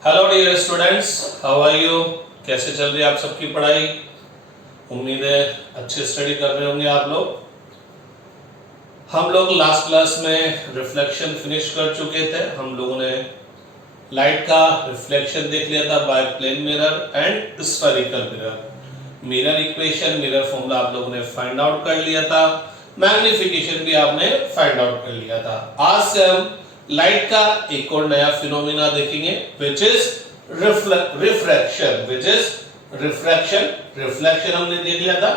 Hello dear students, how are you. कैसे चल रही है आप सबकी पढ़ाई। उम्मीद है अच्छी स्टडी कर रहे होंगे आप लोग। हम लोग लास्ट क्लास में रिफ्लेक्शन फिनिश कर चुके थे। हम लोगों ने लाइट का रिफ्लेक्शन देख लिया था by plane mirror and spherical mirror. Mirror equation, mirror formula आप लोगों ने फाइंड आउट कर लिया था। मैग्निफिकेशन भी आपने फाइंड आउट कर लिया था। आज से हम लाइट का एक और नया फिनोमिना देखेंगे विच इज रिफ्रैक्शन। रिफ्लेक्शन हमने देख लिया था।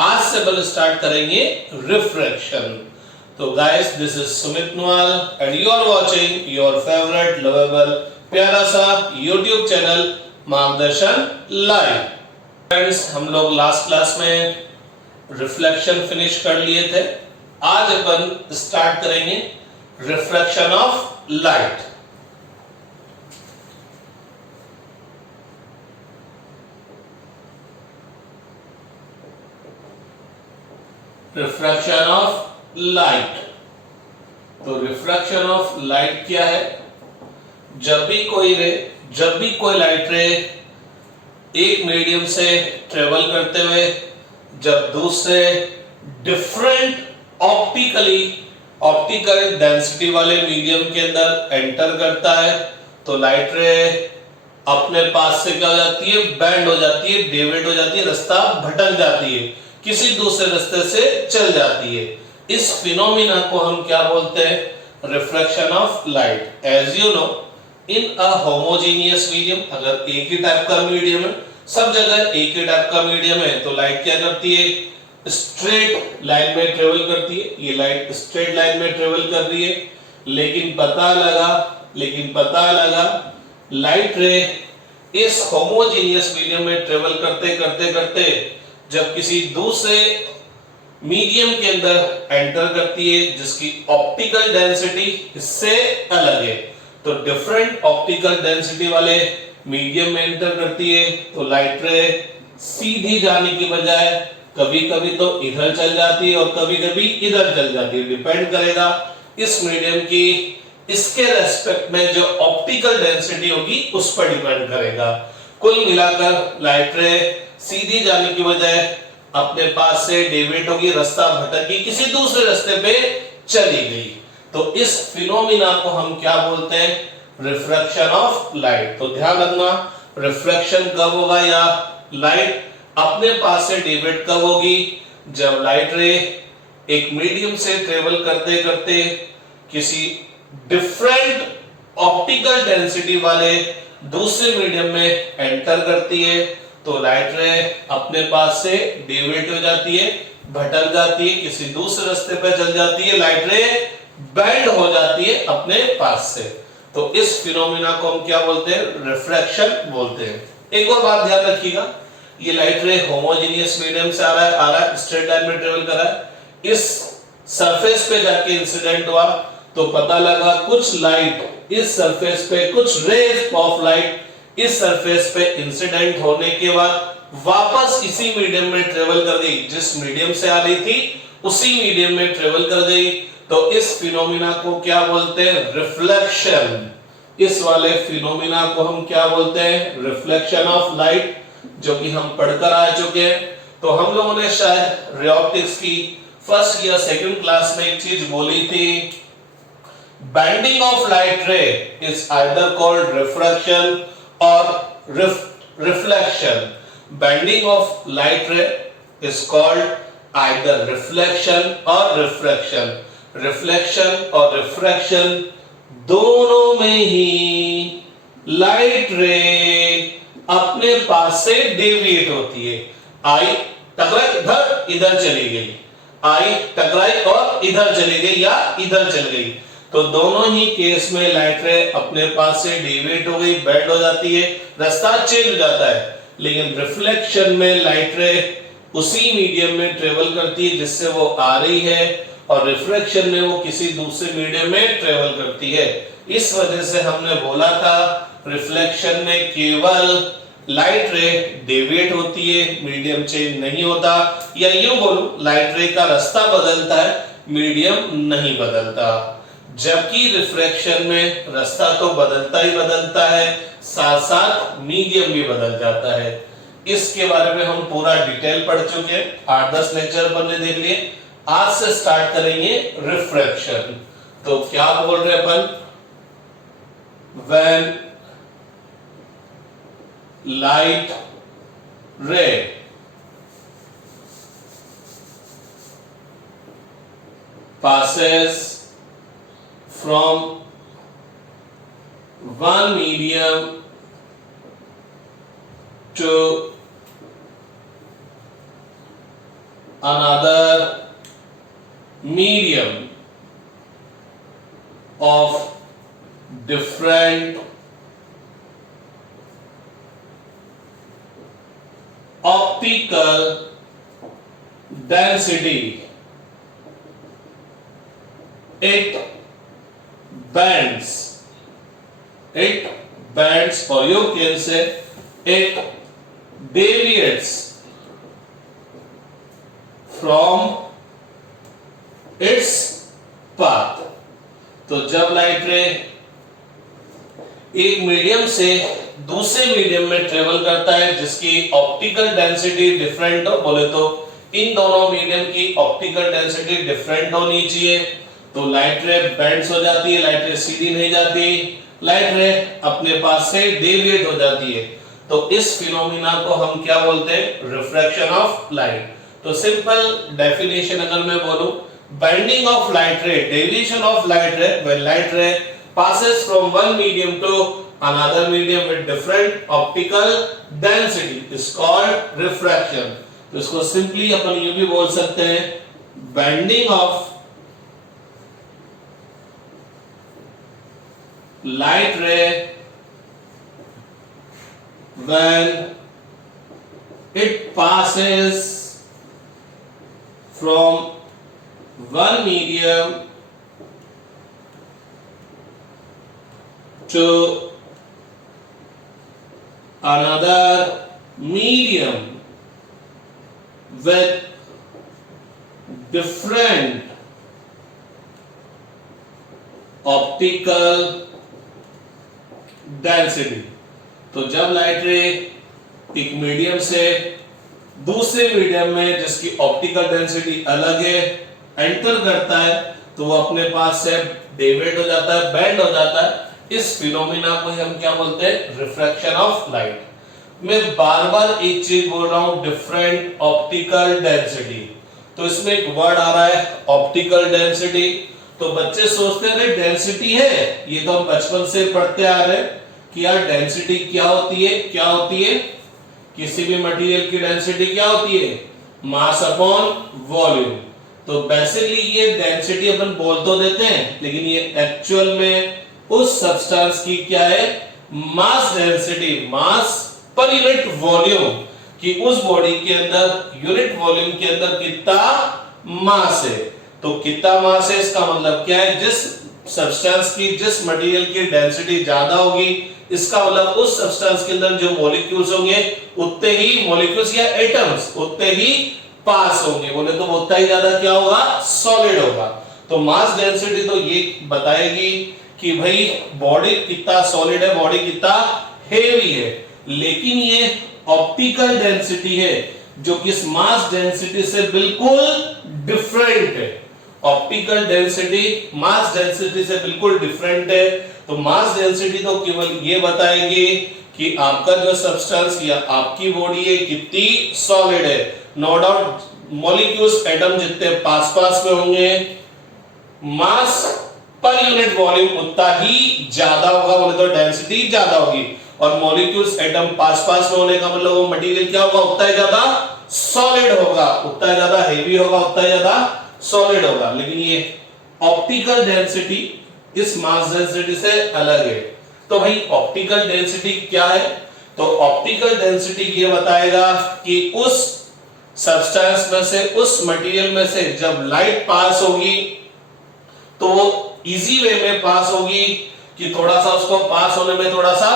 आज से अपन स्टार्ट करेंगे रिफ्रैक्शन। तो guys, this is Sumit Nawal and you are watching your favourite lovable प्यारा सा YouTube channel Margdarshan live. Friends, हम लोग लास्ट क्लास में रिफ्लेक्शन फिनिश कर लिए थे। आज अपन स्टार्ट करेंगे refraction of light. Refraction of light. तो रिफ्रैक्शन ऑफ लाइट क्या है? जब भी कोई लाइट रे एक मीडियम से ट्रेवल करते हुए जब दूसरे डिफरेंट ऑप्टिकल डेंसिटी वाले मीडियम के अंदर एंटर करता है तो लाइट रे अपने पास से क्या हो जाती है? बेंड हो जाती है, डेविएट हो जाती है, रास्ता भटक जाती है, किसी दूसरे रास्ते से चल जाती है। इस फिनोमिना को हम क्या बोलते हैं? Refraction of light. As you know, in a homogeneous medium, अगर एक ही टाइप का मीडियम है, सब जगह एक ही टाइप का मीडियम है, तो लाइट क्या करती है? स्ट्रेट लाइन में ट्रेवल करती है। ये लाइट स्ट्रेट लाइन में ट्रेवल कर रही है, लेकिन पता लगा लाइट रे इस होमोजेनियस मीडियम में ट्रेवल करते जब किसी दूसरे मीडियम के अंदर एंटर करती है जिसकी ऑप्टिकल डेंसिटी इससे अलग है, तो डिफरेंट ऑप्टिकल डेंसिटी वाले मीडियम में एंटर करती है, तो लाइट रे सीधी जाने की बजाय कभी-कभी तो इधर चल जाती है और कभी-कभी इधर चल जाती है। डिपेंड करेगा इस मीडियम की इसके रेस्पेक्ट में जो ऑप्टिकल डेंसिटी होगी उस पर डिपेंड करेगा। कुल मिलाकर लाइट रे सीधी जाने की बजाय अपने पास से डेविएट होगी, रास्ता भटकी, किसी दूसरे रास्ते पे चली गई। तो इस फिनोमिना को हम क्या बोलते हैं? Refraction of light. तो ध्यान रखना, रिफ्रैक्शन कब होगा या लाइट अपने पास से डेविएट कब होगी? जब लाइट रे एक मीडियम से ट्रेवल करते किसी डिफरेंट ऑप्टिकल डेंसिटी वाले दूसरे मीडियम में एंटर करती है, तो लाइट रे अपने पास से डेविएट हो जाती है, भटक जाती है, किसी दूसरे रास्ते पे चल जाती है, लाइट रे बेंड हो जाती है अपने पास से। तो इस फिनोमिना को हम क्या बोलते हैं? रिफ्रैक्शन बोलते हैं। एक और बात ध्यान रखिएगा, ये लाइट रे होमोजेनियस मीडियम से आ रहा है, स्ट्रेट लाइन में ट्रेवल कर रहा है, इस सरफेस पे जाके इंसिडेंट हुआ तो पता लगा कुछ लाइट इस सरफेस पे, कुछ रेज ऑफ लाइट इस सरफेस पे इंसिडेंट होने के बाद वापस इसी मीडियम में ट्रेवल कर गई, जिस मीडियम से आ रही थी उसी मीडियम में ट्रेवल कर गई। तो इस फिनोमिना को क्या बोलते हैं? रिफ्लेक्शन। इस वाले फिनोमिना को हम क्या बोलते हैं? रिफ्लेक्शन ऑफ लाइट, जो कि हम पढ़कर आ चुके हैं। तो हम लोगों ने शायद रे ऑप्टिक्स की फर्स्ट या सेकंड क्लास में एक चीज बोली थी, bending of light ray is either called refraction और reflection. Bending of light ray is called either reflection और रिफ्रैक्शन। रिफ्लेक्शन और रिफ्रैक्शन दोनों में ही लाइट रे अपने पास से डेविएट होती है। आई टकराई, इधर चली गई, आई टकराई और इधर चली गई या इधर चल गई, तो दोनों ही केस में लाइट रे अपने पास से डेविएट हो गई, बेंड हो जाती है, रास्ता चेंज हो जाता है। लेकिन रिफ्लेक्शन में लाइट रे उसी मीडियम में ट्रेवल करती है जिससे वो आ रही है, और रिफ्रैक्शन में वो किसी दूसरे मीडियम में ट्रेवल करती है। इस वजह से हमने बोला था रिफ्लेक्शन में केवल लाइट रे डेविएट होती है, मीडियम चेंज नहीं होता, या यूं बोलूं लाइट रे का रास्ता बदलता है, मीडियम नहीं बदलता। जबकि रिफ्रैक्शन में रास्ता तो बदलता ही बदलता है, साथ साथ मीडियम भी बदल जाता है। इसके बारे में हम पूरा डिटेल पढ़ चुके हैं, 8-10 लेक्चर हमने देख लिए। आज से स्टार्ट करेंगे रिफ्रैक्शन। तो क्या बोल रहे अपन, when light ray passes from one medium to another medium of different optical density, it bends, or you can say it deviates from its path। तो जब लाइट रे एक मीडियम से दूसरे मीडियम में ट्रेवल करता है जिसकी ऑप्टिकल डेंसिटी डिफरेंट हो, बोले तो इन दोनों मीडियम की ऑप्टिकल डेंसिटी डिफरेंट होनी चाहिए, तो लाइट रे बेंड्स हो जाती है, लाइट रे सीधी नहीं जाती, लाइट रे अपने पास से डेविएट हो जाती है। तो इस फिनोमिना को हम क्या बोलते हैं, रिफ्रैक्शन ऑफ लाइट। तो सिंपल डेफिनेशन अगर मैं बोलूं, बेंडिंग ऑफ लाइट रे, डेविएशन ऑफ लाइट रे, when light ray passes from one medium to another medium with different optical density is called refraction। तो इसको सिंपली अपन यूं भी बोल सकते हैं, bending of light ray when it passes from one medium to another medium with different optical density. तो जब light रे एक मीडियम से दूसरे मीडियम में जिसकी ऑप्टिकल डेंसिटी अलग है एंटर करता है, तो वो अपने पास से डेविएट हो जाता है, बेंड हो जाता है। इस फिनोमिना को हम क्या बोलते हैं, रिफ्रैक्शन ऑफ लाइट। मैं बार बार एक चीज बोल रहा हूं, डिफरेंट ऑप्टिकल डेंसिटी। तो इसमें एक वर्ड आ रहा है ऑप्टिकल डेंसिटी। तो बच्चे सोचते हैं डेंसिटी है, ये तो हम बचपन से पढ़ते आ रहे हैं कि यार डेंसिटी क्या होती है, क्या होती है, किसी भी मटेरियल की डेंसिटी क्या होती है, मास अपॉन वॉल्यूम। तो बेसिकली ये डेंसिटी अपन बोल तो देते हैं, लेकिन ये एक्चुअल में उस सब्सटेंस की क्या है, मास डेंसिटी, मास पर यूनिट वॉल्यूम, कि उस बॉडी के अंदर यूनिट वॉल्यूम के अंदर कितना मास है। तो कितना मास है, इसका मतलब क्या है, जिस सब्सटेंस की, जिस मटेरियल की डेंसिटी ज्यादा होगी, इसका मतलब उस सब्सटेंस के अंदर जो मॉलिक्यूल्स होंगे उतने ही मॉलिक्यूल्स या एटम्स उतने ही पास होंगे, बोले तो उतना ही ज्यादा क्या होगा, सॉलिड होगा। तो मास डेंसिटी तो ये बताएगी कि भाई बॉडी कितना सॉलिड है, बॉडी कितना हेवी है। लेकिन ये ऑप्टिकल डेंसिटी है जो कि इस मास डेंसिटी से बिल्कुल डिफरेंट है। ऑप्टिकल डेंसिटी मास डेंसिटी से बिल्कुल डिफरेंट है। तो मास डेंसिटी तो केवल ये बताएगी कि आपका जो सब्सटेंस या आपकी बॉडी है कितनी सॉलिड है। नो डाउट मॉलिक्यूल्स, एटम जितने पास पास में होंगे, मास पर यूनिट वॉल्यूम उतना ही ज्यादा होगा, बोले तो डेंसिटी ज्यादा होगी। और मॉलिक्यूल्स, एटम पास पास में होने का मतलब वो मटेरियल क्या होगा, उतना ही ज्यादा सॉलिड होगा, उतना ही ज्यादा हेवी होगा, उतना ही ज्यादा सॉलिड होगा। लेकिन ये ऑप्टिकल डेंसिटी इस मास डेंसिटी से अलग है। तो भाई ऑप्टिकल डेंसिटी क्या है, तो ऑप्टिकल डेंसिटी ये बताएगा कि उस सब्सटेंस में से, उस मटेरियल में से जब लाइट पास होगी तो वो इजी वे में पास होगी कि थोड़ा सा उसको पास होने में थोड़ा सा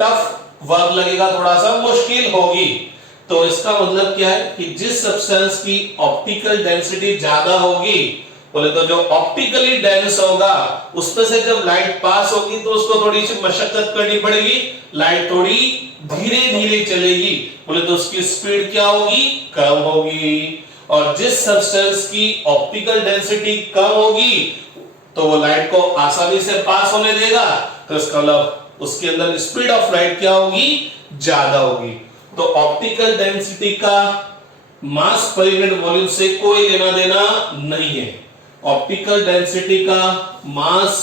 टफ वर्क लगेगा, थोड़ा सा मुश्किल होगी। तो इसका मतलब क्या है कि जिस सब्सटेंस की ऑप्टिकल डेंसिटी ज्यादा होगी, बोले तो जो ऑप्टिकली डेंस होगा उसमें से जब लाइट पास होगी तो उसको थोड़ी सी मशक्कत करनी पड़ेगी, लाइट थोड़ी धीरे धीरे चलेगी, बोले तो उसकी स्पीड क्या होगी, कम होगी। और जिस सब्सटेंस की ऑप्टिकल डेंसिटी कम होगी तो वो लाइट को आसानी से पास होने देगा, तो इसका मतलब उसके अंदर स्पीड ऑफ लाइट क्या होगी, ज्यादा होगी। तो ऑप्टिकल डेंसिटी का मास पर यूनिट वॉल्यूम से कोई लेना देना नहीं है। ऑप्टिकल डेंसिटी का मास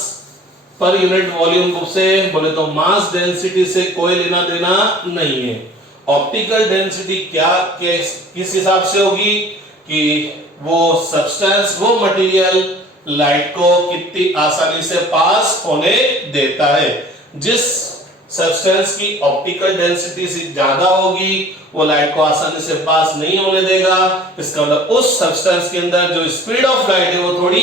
पर यूनिट वॉल्यूम से बोले तो मास डेंसिटी से कोई लेना देना नहीं है। ऑप्टिकल डेंसिटी क्या किस हिसाब से होगी कि वो सब्सटेंस, वो मटेरियल लाइट को कितनी आसानी से पास होने देता है। जिस सब्सटेंस की ऑप्टिकल डेंसिटी से ज्यादा होगी वो लाइट को आसानी से पास नहीं होने देगा, इसका मतलब उस सब्सटेंस के अंदर जो स्पीड ऑफ लाइट है वो थोड़ी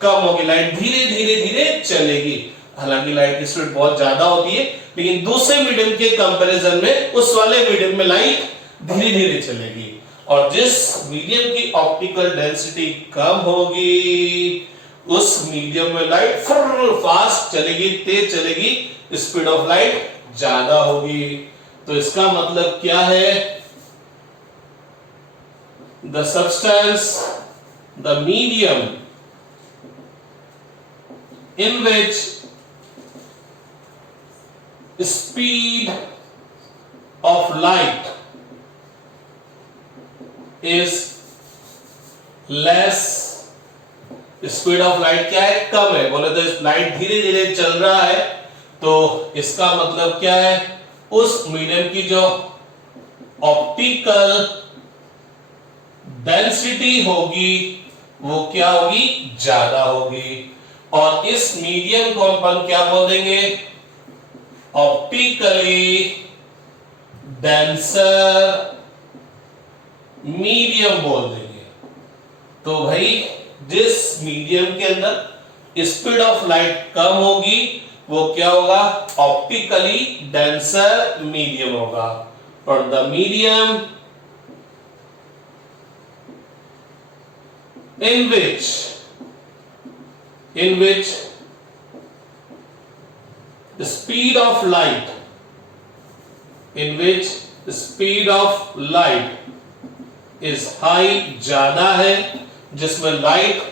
कम होगी, लाइट धीरे धीरे धीरे चलेगी। हालांकि लाइट की स्पीड बहुत ज्यादा होती है लेकिन दूसरे मीडियम के कंपैरिजन में उस वाले मीडियम में लाइट धीरे धीरे चलेगी। और जिस मीडियम की ऑप्टिकल डेंसिटी कम होगी उस मीडियम में लाइट फास्ट चलेगी, तेज चलेगी, स्पीड ऑफ लाइट ज्यादा होगी। तो इसका मतलब क्या है, the substance, the medium in which speed of light is less, speed of light क्या है, कम है, बोले तो लाइट धीरे धीरे चल रहा है, तो इसका मतलब क्या है, उस मीडियम की जो ऑप्टिकल डेंसिटी होगी वो क्या होगी, ज्यादा होगी। और इस मीडियम को अपन क्या बोल देंगे, ऑप्टिकली डेंसर मीडियम बोल देंगे। तो भाई जिस मीडियम के अंदर स्पीड ऑफ लाइट कम होगी वो क्या होगा, ऑप्टिकली डेंसर मीडियम होगा। और the medium in which the speed of light is high, ज्यादा है, जिसमें लाइट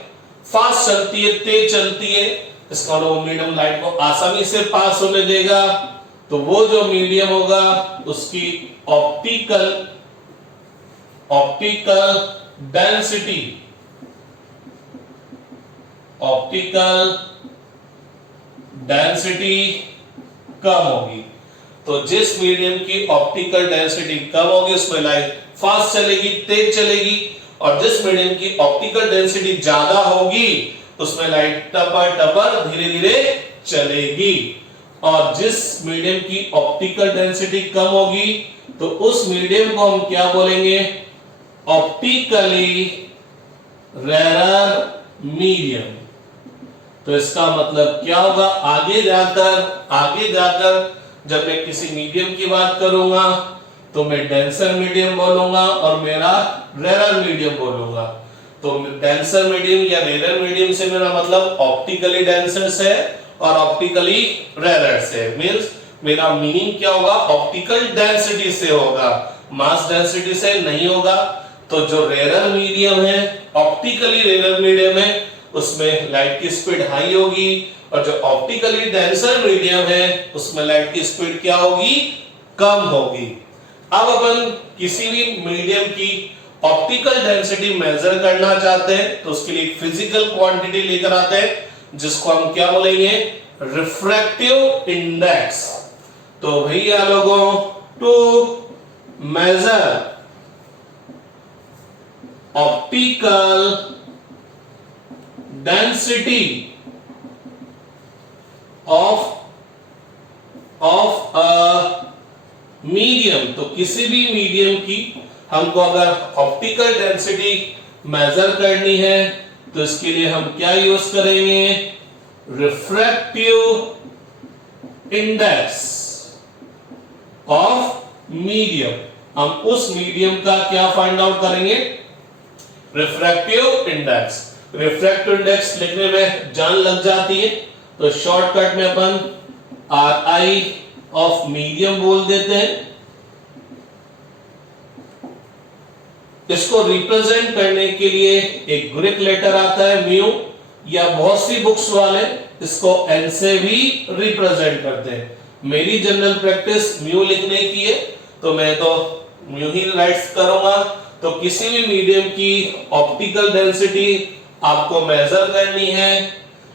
फास्ट चलती है, तेज चलती है, इसका मतलब मीडियम लाइट को आसानी से पास होने देगा। तो वो जो मीडियम होगा उसकी ऑप्टिकल डेंसिटी कम होगी। तो जिस मीडियम की ऑप्टिकल डेंसिटी कम होगी उसमें लाइट फास्ट चलेगी, तेज चलेगी, और जिस मीडियम की ऑप्टिकल डेंसिटी ज्यादा होगी उसमें लाइट टपर धीरे धीरे चलेगी। और जिस मीडियम की ऑप्टिकल डेंसिटी कम होगी तो उस मीडियम को हम क्या बोलेंगे, ऑप्टिकली रेयर मीडियम। तो इसका मतलब क्या होगा, आगे जाकर जब मैं किसी मीडियम की बात करूंगा तो मैं डेंसर मीडियम बोलूंगा और मेरा रेयर मीडियम बोलूंगा। तो डेंसर मीडियम या रेयर मीडियम से मेरा मतलब ऑप्टिकली डेंसर से और ऑप्टिकली रेयर से, मींस मेरा मीनिंग क्या होगा, ऑप्टिकल डेंसिटी से होगा, मास डेंसिटी से नहीं होगा। तो जो रेयर मीडियम है, ऑप्टिकली रेयर मीडियम है, उसमें लाइट की स्पीड हाई होगी, और जो ऑप्टिकली डेंसर मीडियम है उसमें लाइट की स्पीड क्या होगी, कम होगी। अब अपन किसी भी मीडियम की ऑप्टिकल डेंसिटी मेजर करना चाहते हैं तो उसके लिए एक फिजिकल क्वांटिटी लेकर आते हैं जिसको हम क्या बोलेंगे, रिफ्रैक्टिव इंडेक्स। तो भैया लोगों, to measure optical density of a medium, तो किसी भी मीडियम की हमको अगर ऑप्टिकल डेंसिटी मेजर करनी है तो इसके लिए हम क्या यूज करेंगे, रिफ्रैक्टिव इंडेक्स ऑफ मीडियम। हम उस मीडियम का क्या फाइंड आउट करेंगे, रिफ्रैक्टिव इंडेक्स। रिफ्रैक्टिव इंडेक्स लिखने में जान लग जाती है, तो शॉर्टकट में अपन आर आई ऑफ मीडियम बोल देते हैं। इसको रिप्रेजेंट करने के लिए एक ग्रीक लेटर आता है म्यू, या बहुत सी बुक्स वाले इसको एन से भी रिप्रेजेंट करते हैं। मेरी जनरल प्रैक्टिस म्यू लिखने की है, तो मैं तो म्यू ही राइट करूंगा। तो किसी भी मीडियम की ऑप्टिकल डेंसिटी आपको मेजर करनी है,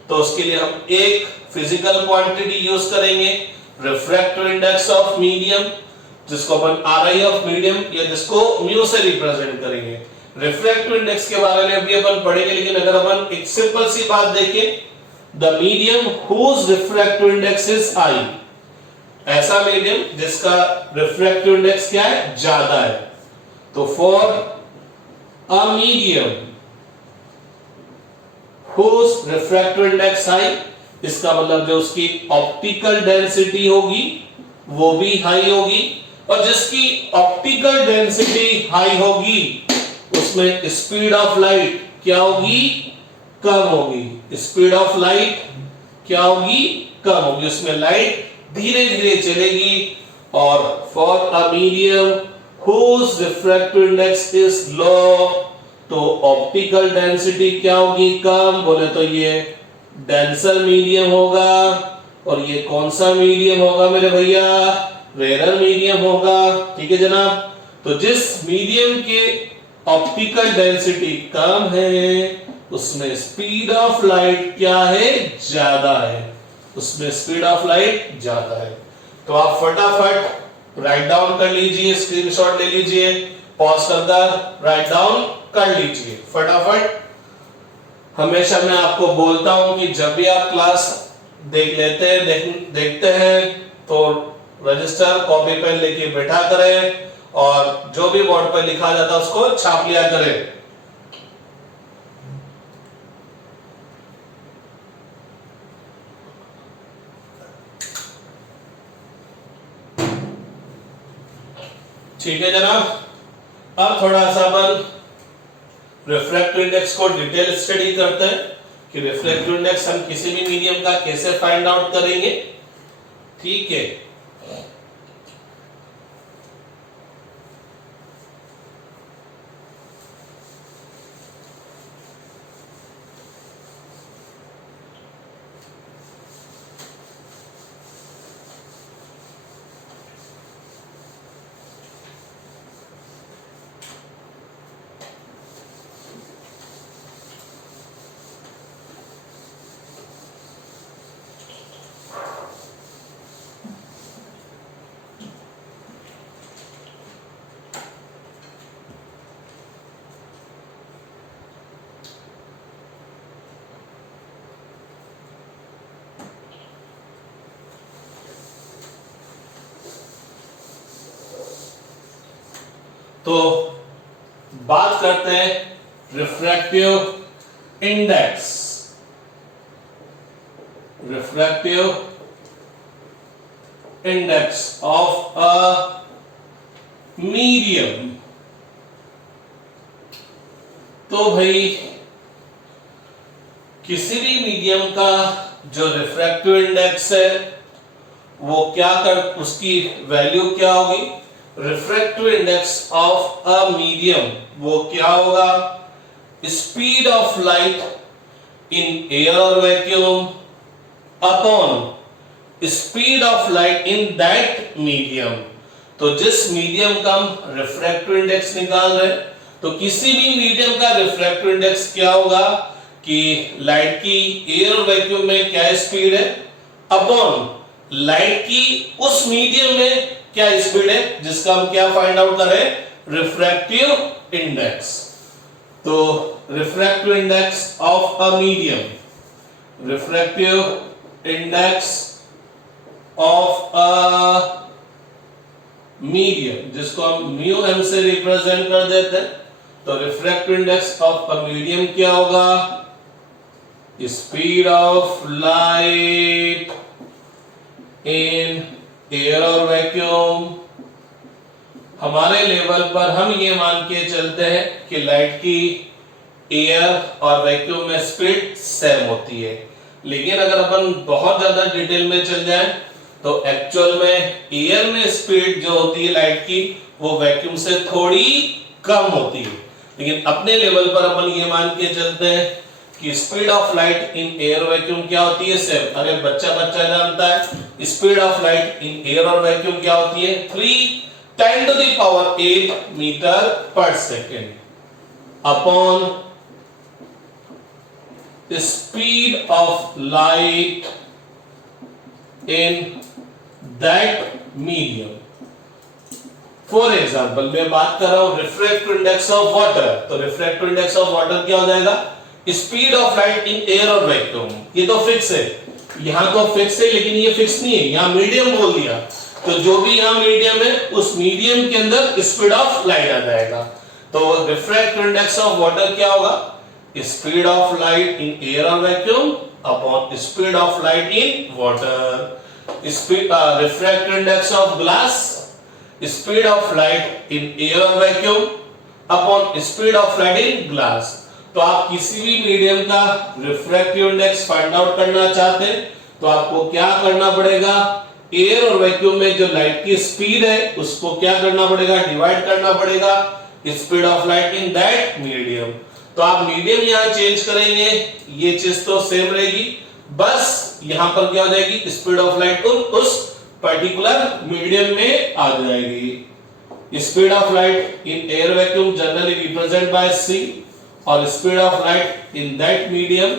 तो उसके लिए हम एक फिजिकल क्वांटिटी यूज करेंगे, रिफ्रैक्टिव इंडेक्स ऑफ मीडियम, जिसको अपन आर आई ऑफ मीडियम या जिसको म्यू से रिप्रेजेंट करेंगे। रिफ्रैक्टिव इंडेक्स के बारे में अभी अपन पढ़ेंगे, लेकिन अगर अपन एक सिंपल सी बात देखें, the medium whose refractive index is high, ऐसा मीडियम जिसका रिफ्रैक्टिव इंडेक्स क्या है, ज्यादा है। तो for a medium whose refractive index high, इसका मतलब जो उसकी ऑप्टिकल डेंसिटी होगी वो भी हाई होगी, और जिसकी ऑप्टिकल डेंसिटी हाई होगी उसमें स्पीड ऑफ लाइट क्या होगी, कम होगी। स्पीड ऑफ लाइट क्या होगी, कम होगी, उसमें लाइट धीरे धीरे चलेगी। और for a medium whose refractive index is low, तो ऑप्टिकल डेंसिटी क्या होगी, कम। बोले तो ये डेंसर मीडियम होगा, और ये कौन सा मीडियम होगा मेरे भैया, रेयर मीडियम होगा। ठीक है जनाब। तो जिस मीडियम के ऑप्टिकल डेंसिटी कम है उसमें स्पीड ऑफ लाइट क्या है, ज्यादा है, उसमें स्पीड ऑफ लाइट ज्यादा है। तो आप फटाफट राइट डाउन कर लीजिए, स्क्रीनशॉट ले लीजिए, पॉज कर राइट डाउन कर लीजिए फटाफट। हमेशा मैं आपको बोलता हूं कि जब भी आप क्लास देख लेते हैं, देखते हैं, तो रजिस्टर कॉपी पेन लेके बैठा करें, और जो भी बोर्ड पर लिखा जाता है उसको छाप लिया करें। ठीक है जनाब। अब थोड़ा सा अपन रिफ्रैक्टिव इंडेक्स को डिटेल स्टडी करते हैं कि रिफ्रैक्टिव इंडेक्स हम किसी भी मीडियम का कैसे फाइंड आउट करेंगे। ठीक है। तो बात करते हैं refractive index. Refractive index of a medium. तो भाई किसी भी मीडियम का जो रिफ्रैक्टिव इंडेक्स है वो क्या कर, उसकी वैल्यू क्या होगी, refractive index of a medium वो क्या होगा, speed of light in air और vacuum upon speed of light in that medium. तो जिस मीडियम का हम रिफ्रैक्टिव इंडेक्स निकाल रहे हैं, तो किसी भी मीडियम का रिफ्रैक्टिव इंडेक्स क्या होगा कि लाइट की एयर और वैक्यूम में क्या स्पीड है अपॉन लाइट की उस मीडियम में क्या स्पीड है, जिसका हम क्या फाइंड आउट करें, रिफ्रैक्टिव इंडेक्स। तो refractive index of a medium, refractive index of a medium, जिसको हम म्यू एम से रिप्रेजेंट कर देते हैं। तो refractive index of a medium क्या होगा, speed of light in air और वैक्यूम। हमारे लेवल पर हम ये मान के चलते हैं कि लाइट की एयर और वैक्यूम में स्पीड सेम होती है। लेकिन अगर अपन बहुत ज्यादा डिटेल में चल जाए तो एक्चुअल में एयर में स्पीड जो होती है लाइट की वो वैक्यूम से थोड़ी कम होती है। लेकिन अपने लेवल पर अपन ये मान के चलते हैं कि speed of light in air vacuum क्या होती है सेम। अगर बच्चा जानता है speed of light in air और वैक्यूम क्या होती है 3×10⁸ मीटर पर second upon speed of light in that medium. For example मैं बात कर रहा हूं रिफ्रैक्टिव इंडेक्स ऑफ वाटर, तो रिफ्रैक्टिव इंडेक्स ऑफ वाटर क्या हो जाएगा speed of light in air और वैक्यूम। ये तो फिक्स है, यहां तो फिक्स है लेकिन ये फिक्स नहीं है, यहां मीडियम बोल दिया तो जो भी यहां मीडियम है उस मीडियम के अंदर स्पीड ऑफ लाइट आ जाएगा। तो रिफ्रैक्टिव इंडेक्स ऑफ वाटर क्या होगा speed of light in air और vacuum upon speed of light in water. Speed refractive index of glass speed of light in air और vacuum upon speed of light in glass. तो आप किसी भी medium का refractive index find out करना चाहते हैं तो आपको क्या करना पड़ेगा एयर और वैक्यूम में जो लाइट की स्पीड है उसको क्या करना पड़ेगा डिवाइड करना पड़ेगा speed of light in that medium. तो आप मीडियम यहां चेंज करेंगे ये चीज तो सेम रहेगी, बस यहां पर क्या हो जाएगी स्पीड ऑफ लाइट उस पर्टिकुलर मीडियम में आ जाएगी। Speed of light in air vacuum generally represent by c और speed of light in that medium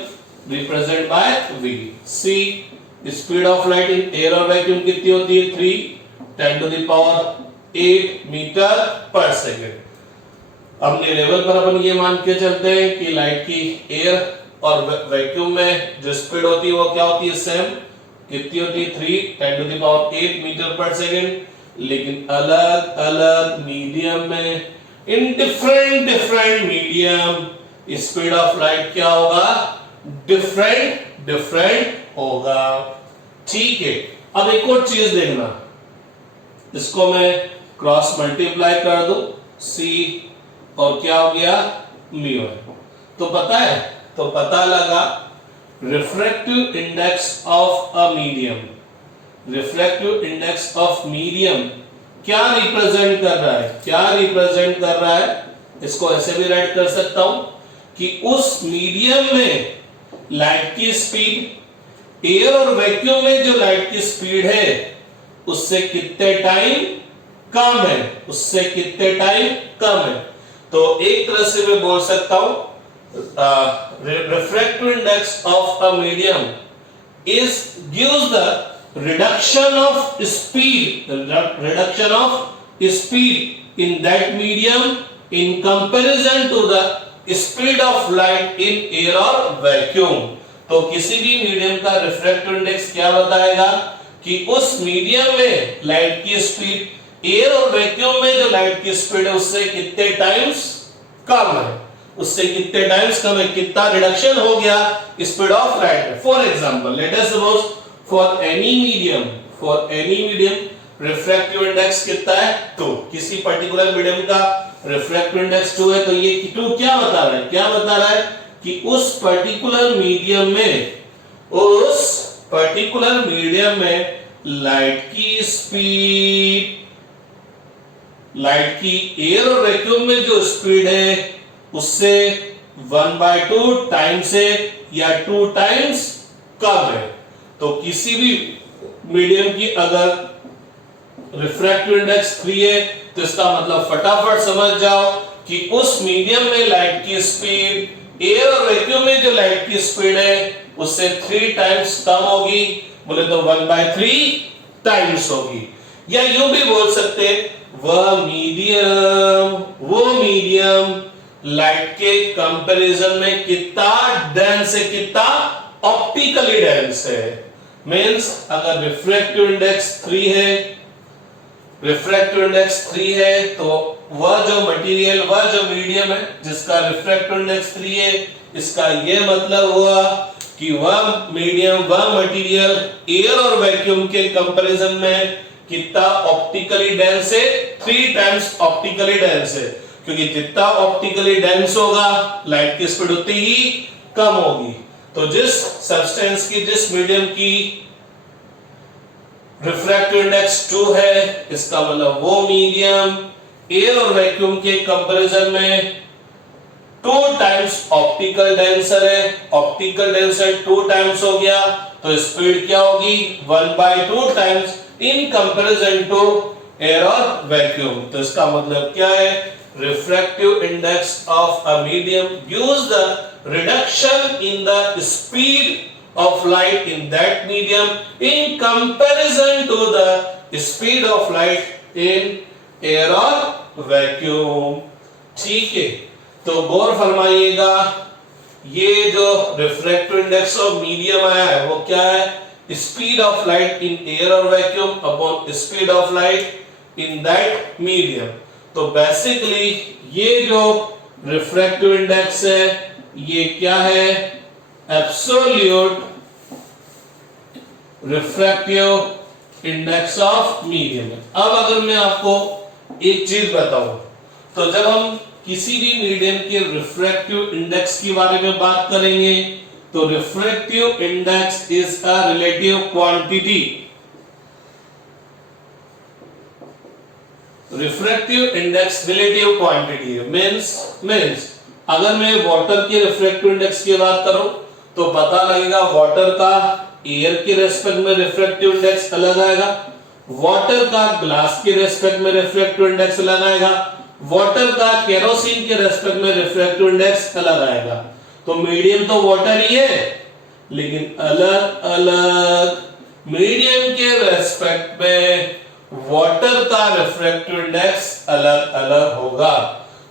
represent by v। c speed of light in air और वैक्यूम कितनी होती है 3×10⁸ metre पर second. अपने लेवल पर अपन ये मान के चलते हैं कि लाइट की एयर और वैक्यूम में जो स्पीड होती है वो क्या होती है सेम, कितनी होती है 3×10⁸ मीटर पर सेकेंड। लेकिन अलग अलग मीडियम में इन different medium speed of light क्या होगा डिफरेंट होगा। ठीक है, अब एक और चीज देखना, इसको मैं क्रॉस मल्टीप्लाई कर दूं c और क्या हो गया म्यू है तो पता लगा refractive index of a medium. Refractive index of medium क्या रिप्रेजेंट कर रहा है इसको ऐसे भी राइट कर सकता हूं कि उस मीडियम में लाइट की स्पीड एयर और वैक्यूम में जो लाइट की स्पीड है उससे कितने टाइम कम है। तो एक तरह से मैं बोल सकता हूं refractive index of a medium gives the reduction of speed in that medium in comparison to the speed of light in air or vacuum। तो किसी भी मीडियम का रिफ्रैक्टिव इंडेक्स क्या बताएगा कि उस मीडियम में लाइट की स्पीड एयर और वैक्यूम में जो लाइट की स्पीड है उससे कितने टाइम्स कम है, कितना रिडक्शन हो गया स्पीड ऑफ लाइट में। For example let us suppose for any medium refractive index कितना है 2। किसी पर्टिकुलर मीडियम का रिफ्रैक्टिव इंडेक्स 2 है तो ये 2 क्या बता रहा है कि उस पर्टिकुलर मीडियम में लाइट की एयर और वैक्यूम में जो स्पीड है उससे 1/2 टाइम से या 2 टाइम्स कम है। तो किसी भी मीडियम की अगर रिफ्रैक्टिव इंडेक्स 3 है तो इसका मतलब फटाफट समझ जाओ कि उस मीडियम में लाइट की स्पीड एयर और वैक्यूम में जो लाइट की स्पीड है उससे 3 टाइम्स कम होगी, बोले तो 1/3 टाइम्स होगी। या यूं भी बोल सकते वो मीडियम लाइट के कंपैरिजन में कितना डेंस है, कितना ऑप्टिकली डेंस है। मींस अगर रिफ्रैक्टिव इंडेक्स 3 है तो वह जो मीडियम है जिसका रिफ्रैक्टिव इंडेक्स 3 है इसका यह मतलब हुआ कि वह मटेरियल एयर और वैक्यूम के कंपैरिजन में कितना ऑप्टिकली डेंस है 3 टाइम्स ऑप्टिकली डेंस है। क्योंकि जितना ऑप्टिकली डेंस होगा लाइट की स्पीड उतनी ही कम होगी। तो जिस सब्सटेंस की, जिस मीडियम की रिफ्रैक्टिव इंडेक्स 2 है, इसका मतलब वो मीडियम एयर और वैक्यूम के कंपैरिजन में 2 टाइम्स ऑप्टिकल डेंसर है। ऑप्टिकल डेंसर 2 टाइम्स हो गया तो स्पीड क्या होगी 1/2 times in comparison to air और वैक्यूम। तो इसका मतलब क्या है, refractive index of a medium gives the reduction in the speed of light in that medium in comparison to the speed of light in air or vacuum। ठीक है, तो गौर फरमाइएगा ये जो रिफ्रैक्टिव इंडेक्स ऑफ मीडियम आया है वो क्या है, speed of light in air और vacuum upon speed of light in that medium. तो बेसिकली ये जो रिफ्रैक्टिव इंडेक्स है ये क्या है, absolute refractive index of medium. अब अगर मैं आपको एक चीज बताऊं, तो जब हम किसी भी मीडियम के रिफ्रैक्टिव इंडेक्स के बारे में बात करेंगे तो refractive index is a relative quantity. Refractive index relative quantity है, मींस अगर मैं वाटर के रिफ्रैक्टिव इंडेक्स की बात करूं तो पता लगेगा वाटर का एयर के रेस्पेक्ट में रिफ्रैक्टिव इंडेक्स अलग आएगा, वाटर का ग्लास के रेस्पेक्ट में रिफ्रैक्टिव इंडेक्स अलग आएगा, वाटर का केरोसिन के रेस्पेक्ट में रिफ्रैक्टिव इंडेक्स अलग आएगा। तो मीडियम तो वाटर ही है लेकिन अलग अलग मीडियम के रेस्पेक्ट में वाटर का रिफ्रैक्टिव इंडेक्स अलग अलग होगा।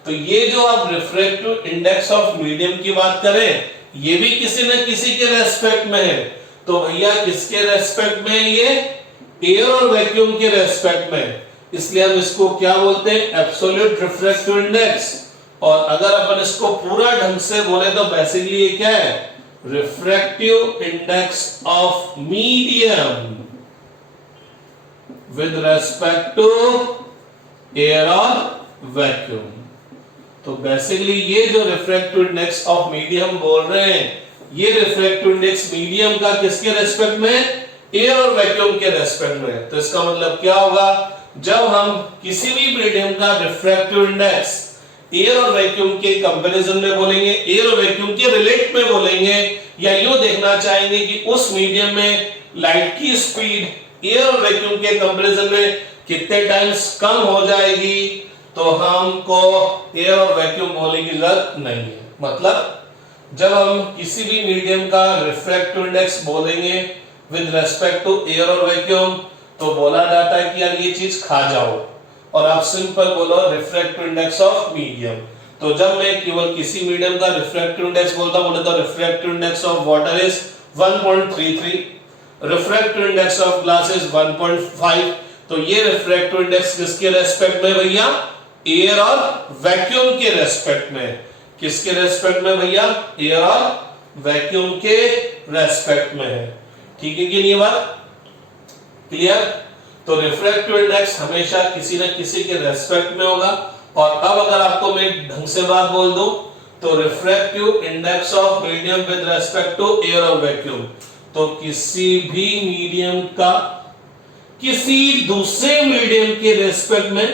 तो ये जो आप रिफ्रैक्टिव इंडेक्स ऑफ मीडियम की बात करें ये भी किसी न किसी के रेस्पेक्ट में है। तो भैया किसके रेस्पेक्ट में, ये एयर और वैक्यूम के रेस्पेक्ट में, इसलिए हम इसको क्या बोलते हैं, एब्सोल्यूट रिफ्रैक्टिव इंडेक्स। और अगर अपन इसको पूरा ढंग से बोले तो बेसिकली ये क्या है, refractive index of medium with respect to air और वैक्यूम। तो बेसिकली ये जो रिफ्रैक्टिव इंडेक्स ऑफ मीडियम बोल रहे हैं ये रिफ्रैक्टिव इंडेक्स मीडियम का किसके रेस्पेक्ट में, एयर और वैक्यूम के रेस्पेक्ट में। तो इसका मतलब क्या होगा, जब हम किसी भी मीडियम का रिफ्रैक्टिव इंडेक्स एयर और वैक्यूम के कंपैरिजन में बोलेंगे, एयर और वैक्यूम के रिलेट में बोलेंगे, या यूं देखना चाहेंगे कि उस मीडियम में लाइट की स्पीड एयर और वैक्यूम के कंपैरिजन में कितने टाइम्स कम हो जाएगी, तो हमको एयर और वैक्यूम बोलने की जरूरत नहीं है। मतलब जब हम किसी भी मीडियम का रिफ्रैक्टिव इंडेक्स बोलेंगे विद रेस्पेक्ट टू एयर और वैक्यूम तो बोला जाता है कि यार ये चीज खा जाओ, और आप सिंपल बोलो रिफ्रैक्टिव इंडेक्स ऑफ मीडियम। तो जब मैं केवल किसी मीडियम का रिफ्रैक्टिव इंडेक्स बोलता हूं बोले तो refractive index of water is 1.33, refractive index of glass is 1.5। तो ये रिफ्रैक्टिव इंडेक्स किसके रेस्पेक्ट में भैया, एयर और वैक्यूम के रेस्पेक्ट में। किसके रेस्पेक्ट में भैया, एयर और वैक्यूम के रेस्पेक्ट में है। ठीक है कि नहीं बात क्लियर। तो रिफ्रैक्टिव इंडेक्स हमेशा किसी न किसी के रेस्पेक्ट में होगा। और अब अगर आपको मैं ढंग से बात बोल दूं तो refractive index of medium with respect to air और वैक्यूम, तो किसी भी मीडियम का किसी दूसरे मीडियम के रेस्पेक्ट में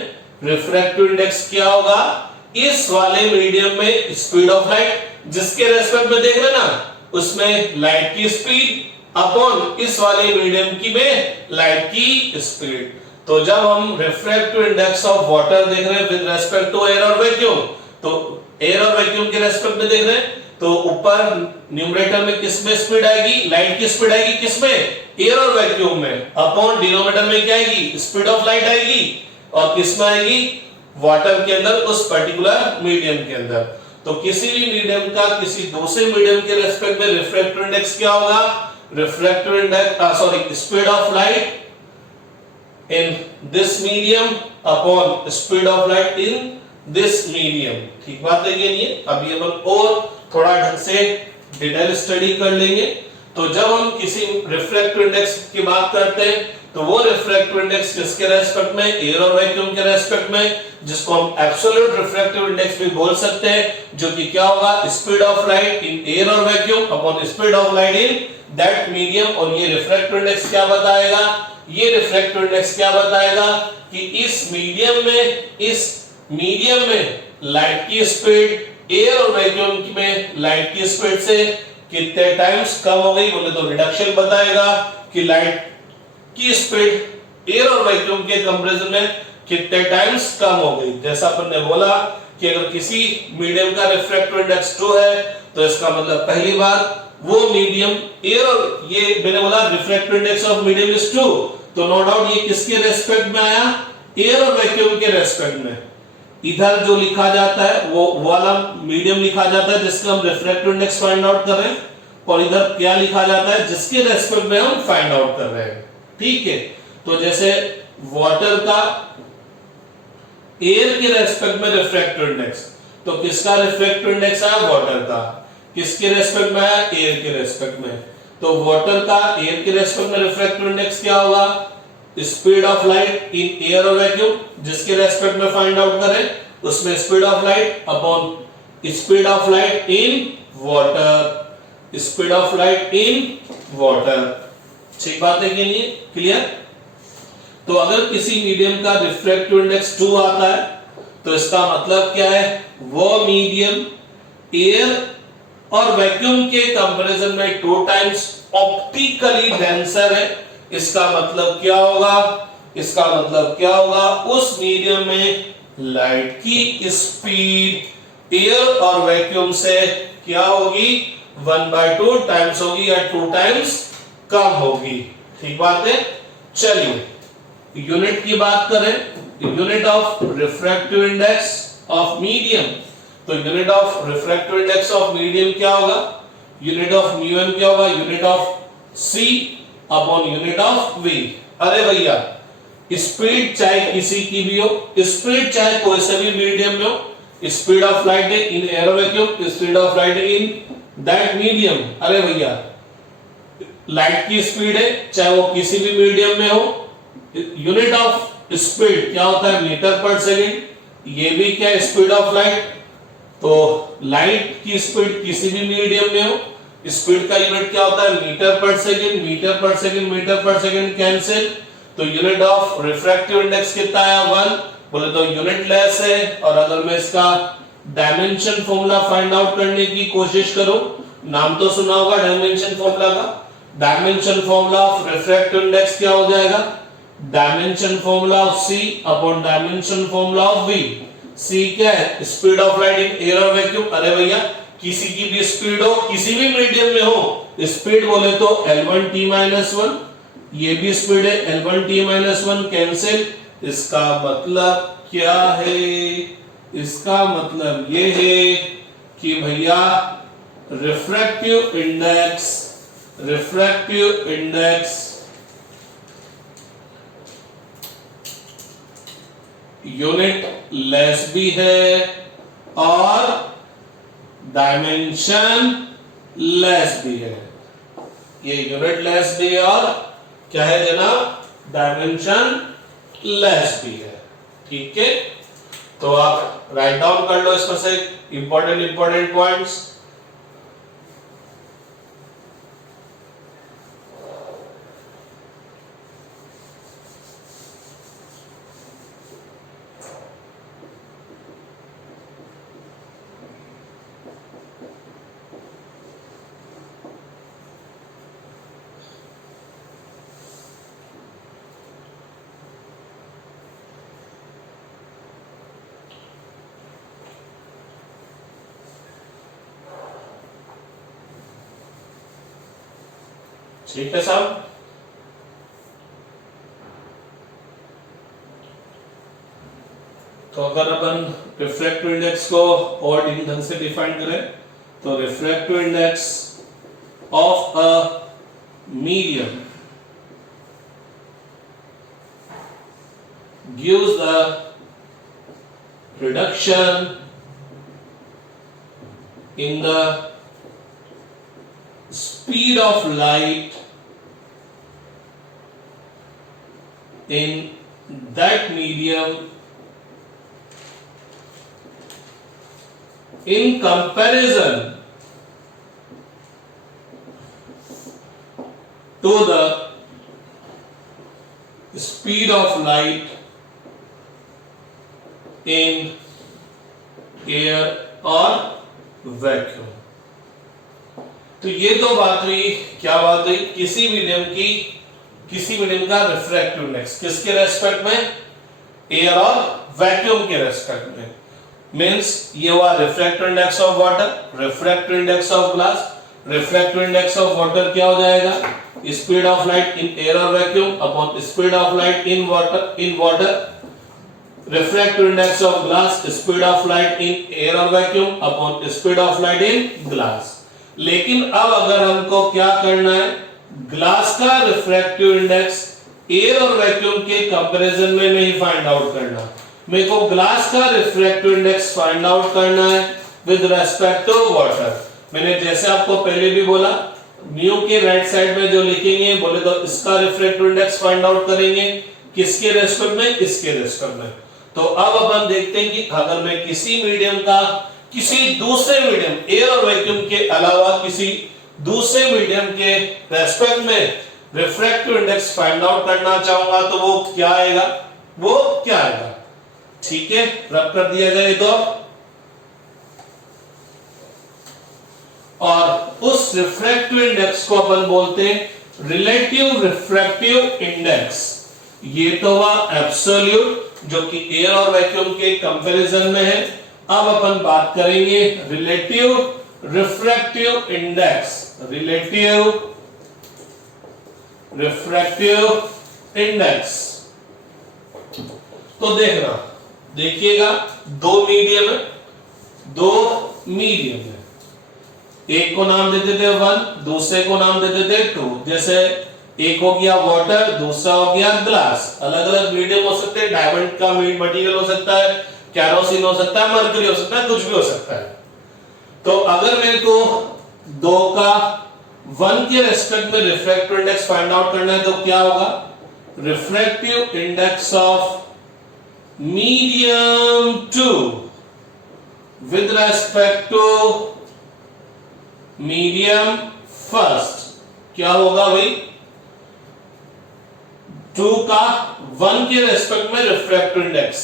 रिफ्रैक्टिव इंडेक्स क्या होगा, इस वाले मीडियम में स्पीड ऑफ लाइट जिसके रेस्पेक्ट में देख रहे ना उसमें लाइट की स्पीड अपॉन इस वाले मीडियम की में लाइट की स्पीड। तो जब हम रिफ्रैक्टिव इंडेक्स ऑफ वाटर देख रहे हैं विद रेस्पेक्ट टू एयर और वैक्यूम, तो एयर और वैक्यूम के रेस्पेक्ट में देख रहे हैं तो ऊपर न्यूमरेटर में किसमें स्पीड आएगी, लाइट की स्पीड आएगी, किसमें, एयर और वैक्यूम में, अपॉन डिनोमिनेटर में क्या आएगी, स्पीड ऑफ लाइट आएगी, और किसमें आएगी, वाटर के अंदर, उस पर्टिकुलर मीडियम के अंदर। तो किसी भी मीडियम का किसी दूसरे मीडियम के रेस्पेक्ट में रिफ्रैक्टिव इंडेक्स क्या होगा, refractive index speed of light in this medium upon speed of light in this medium। ठीक बात है कि नहीं है। अभी अपन और थोड़ा ढंग से डिटेल स्टडी कर लेंगे। तो जब हम किसी रिफ्रैक्टिव इंडेक्स की बात करते हैं तो वो रिफ्रैक्टिव इंडेक्स किसके रेस्पेक्ट में, एयर और वैक्यूम के रेस्पेक्ट में, जिसको हम एब्सोल्यूट रिफ्रैक्टिव इंडेक्स भी बोल सकते हैं, जो कि क्या होगा, speed of light in air और vacuum upon speed of light in that medium. और ये रिफ्रैक्टिव इंडेक्स क्या बताएगा, ये रिफ्रैक्टिव इंडेक्स क्या बताएगा कि इस मीडियम में लाइट की स्पीड एयर और वैक्यूम में लाइट की स्पीड से कितने टाइम्स कम हो गई, बोले तो रिडक्शन बताएगा कि लाइट की स्पीड एयर और वैक्यूम के कंपैरिजन में कितने टाइम्स कम हो गई। जैसा अपन ने बोला कि अगर किसी मीडियम का रिफ्रैक्टिव इंडेक्स 2 है तो इसका मतलब पहली बात वो मीडियम एयर और ये मैंने बोला refractive index of medium is 2, तो नो डाउट ये किसके रेस्पेक्ट में आया, एयर और वैक्यूम के रेस्पेक्ट में। इधर जो लिखा जाता है वो वाला मीडियम लिखा जाता है जिसका हम रिफ्रैक्टिव इंडेक्स फाइंड आउट कर रहे हैं, और इधर क्या लिखा जाता है जिसके रेस्पेक्ट में हम फाइंड आउट कर रहे हैं। ठीक है, तो जैसे वाटर का एयर के रेस्पेक्ट में रिफ्रैक्टिव इंडेक्स, तो किसका रिफ्रैक्टिव इंडेक्स आया, वाटर का, किसके रेस्पेक्ट में आया, एयर के रेस्पेक्ट में। तो वाटर का एयर के रेस्पेक्ट में रिफ्रैक्टिव इंडेक्स क्या होगा, speed of light in air और वैक्यूम, जिसके रेस्पेक्ट में फाइंड आउट करें उसमें speed of light upon speed of light in water, speed of light in water. ठीक बात है कि नहीं, क्लियर। तो अगर किसी मीडियम का रिफ्रैक्टिव इंडेक्स 2 आता है तो इसका मतलब क्या है, वो मीडियम एयर और वैक्यूम के कंपैरिजन में 2 टाइम्स ऑप्टिकली डेंसर है। इसका मतलब क्या होगा, इसका मतलब क्या होगा, उस मीडियम में लाइट की स्पीड एयर और वैक्यूम से क्या होगी, 1/2 टाइम्स होगी या 2 टाइम्स कम होगी। ठीक बात है। चलिए यूनिट की बात करें, unit of refractive index of medium, तो unit of refractive index of medium क्या होगा, यूनिट ऑफ म्यू एम क्या होगा, unit of C upon unit of V. अरे भैया स्पीड चाहे किसी की भी हो, स्पीड चाहे कोई से भी मीडियम में हो, speed of light in air vacuum, speed of light in that medium. अरे भैया लाइट की स्पीड है चाहे वो किसी भी मीडियम में हो, यूनिट ऑफ स्पीड क्या होता है, मीटर पर सेकेंड, ये भी क्या है स्पीड ऑफ लाइट। तो लाइट की स्पीड किसी भी मीडियम में हो, स्पीड का यूनिट क्या होता है, मीटर पर सेकेंड, मीटर पर सेकेंड, मीटर पर सेकेंड कैंसिल, तो यूनिट ऑफ रिफ्रैक्टिव इंडेक्स कितना है, 1, बोले तो यूनिट लेस है। और अगर मैं इसका डायमेंशन फॉर्मूला फाइंड आउट करने की कोशिश करूं, नाम तो सुना होगा डायमेंशन फॉर्मूला का, dimension formula of refractive index क्या हो जाएगा, dimension formula of C upon dimension formula of V। C क्या है, speed of light in air और वैक्यूम। अरे भैया किसी की भी स्पीड हो, किसी भी मीडियम में हो, स्पीड बोले तो L1T-1, ये भी स्पीड है L1T-1 कैंसिल। इसका मतलब क्या है, इसका मतलब ये है कि भैया रिफ्रैक्टिव इंडेक्स यूनिट लेस भी है और डायमेंशन लेस भी है। ये यूनिट लेस भी है और क्या है जनाब, डायमेंशन लेस भी है। ठीक है, तो आप राइट डाउन कर लो इसमें से इंपॉर्टेंट पॉइंट्स। ठीक है साहब, तो अगर अपन रिफ्रैक्टिव इंडेक्स को और ढंग से डिफाइन करें तो refractive index of a medium gives the reduction in the speed of light in that medium in comparison to the speed of light in air और वैक्यूम। तो ये तो बात हुई, क्या बात हुई, किसी मीडियम का रिफ्रैक्टिव इंडेक्स किसके रेस्पेक्ट में, एयर और वैक्यूम के रेस्पेक्ट में। मींस ये हुआ refractive index of water, refractive index of glass. Refractive index of water क्या हो जाएगा, speed of light in air और vacuum upon speed of light in water. Refractive index of glass, speed of light in air और vacuum upon speed of light in glass. लेकिन अब अगर हमको क्या करना है, ग्लास का रिफ्रैक्टिव इंडेक्स एयर और वैक्यूम के कंपैरिजन में नहीं फाइंड आउट करना, मेरे को ग्लास का रिफ्रैक्टिव इंडेक्स फाइंड आउट करना है विद रेस्पेक्ट टू वाटर। मैंने जैसे आपको पहले भी बोला, म्यू के राइट साइड में जो लिखेंगे बोले तो इसका रिफ्रैक्टिव इंडेक्स फाइंड आउट करेंगे, किसके रेस्पेक्ट में, इसके रेस्पेक्ट में। तो अब अपन देखते हैं कि अगर मैं किसी मीडियम का किसी दूसरे मीडियम एयर और वैक्यूम के अलावा किसी दूसरे मीडियम के रेस्पेक्ट में रिफ्रैक्टिव इंडेक्स फाइंड आउट करना चाहूंगा तो वो क्या आएगा, ठीक है, रब कर दिया जाए तो। और उस रिफ्रैक्टिव इंडेक्स को अपन बोलते हैं रिलेटिव रिफ्रैक्टिव इंडेक्स। ये तो हुआ एब्सोल्यूट जो कि एयर और वैक्यूम के कंपैरिजन में है। अब अपन बात करेंगे relative refractive index, relative refractive index. तो देखिएगा दो मीडियम है, एक को नाम देते थे 1, दूसरे को नाम देते थे 2। जैसे एक हो गया वाटर, दूसरा हो गया ग्लास। अलग अलग मीडियम हो सकते हैं, डायमंड का मटेरियल हो सकता है, कैरोसिन हो सकता है, मरकरी हो सकता है, कुछ भी हो सकता है। तो अगर मेरे को 2 का 1 के रेस्पेक्ट में रिफ्रैक्टिव इंडेक्स फाइंड आउट करना है तो क्या होगा, refractive index of medium 2 with respect to medium first क्या होगा भाई, 2 का 1 के रेस्पेक्ट में रिफ्रैक्टिव इंडेक्स।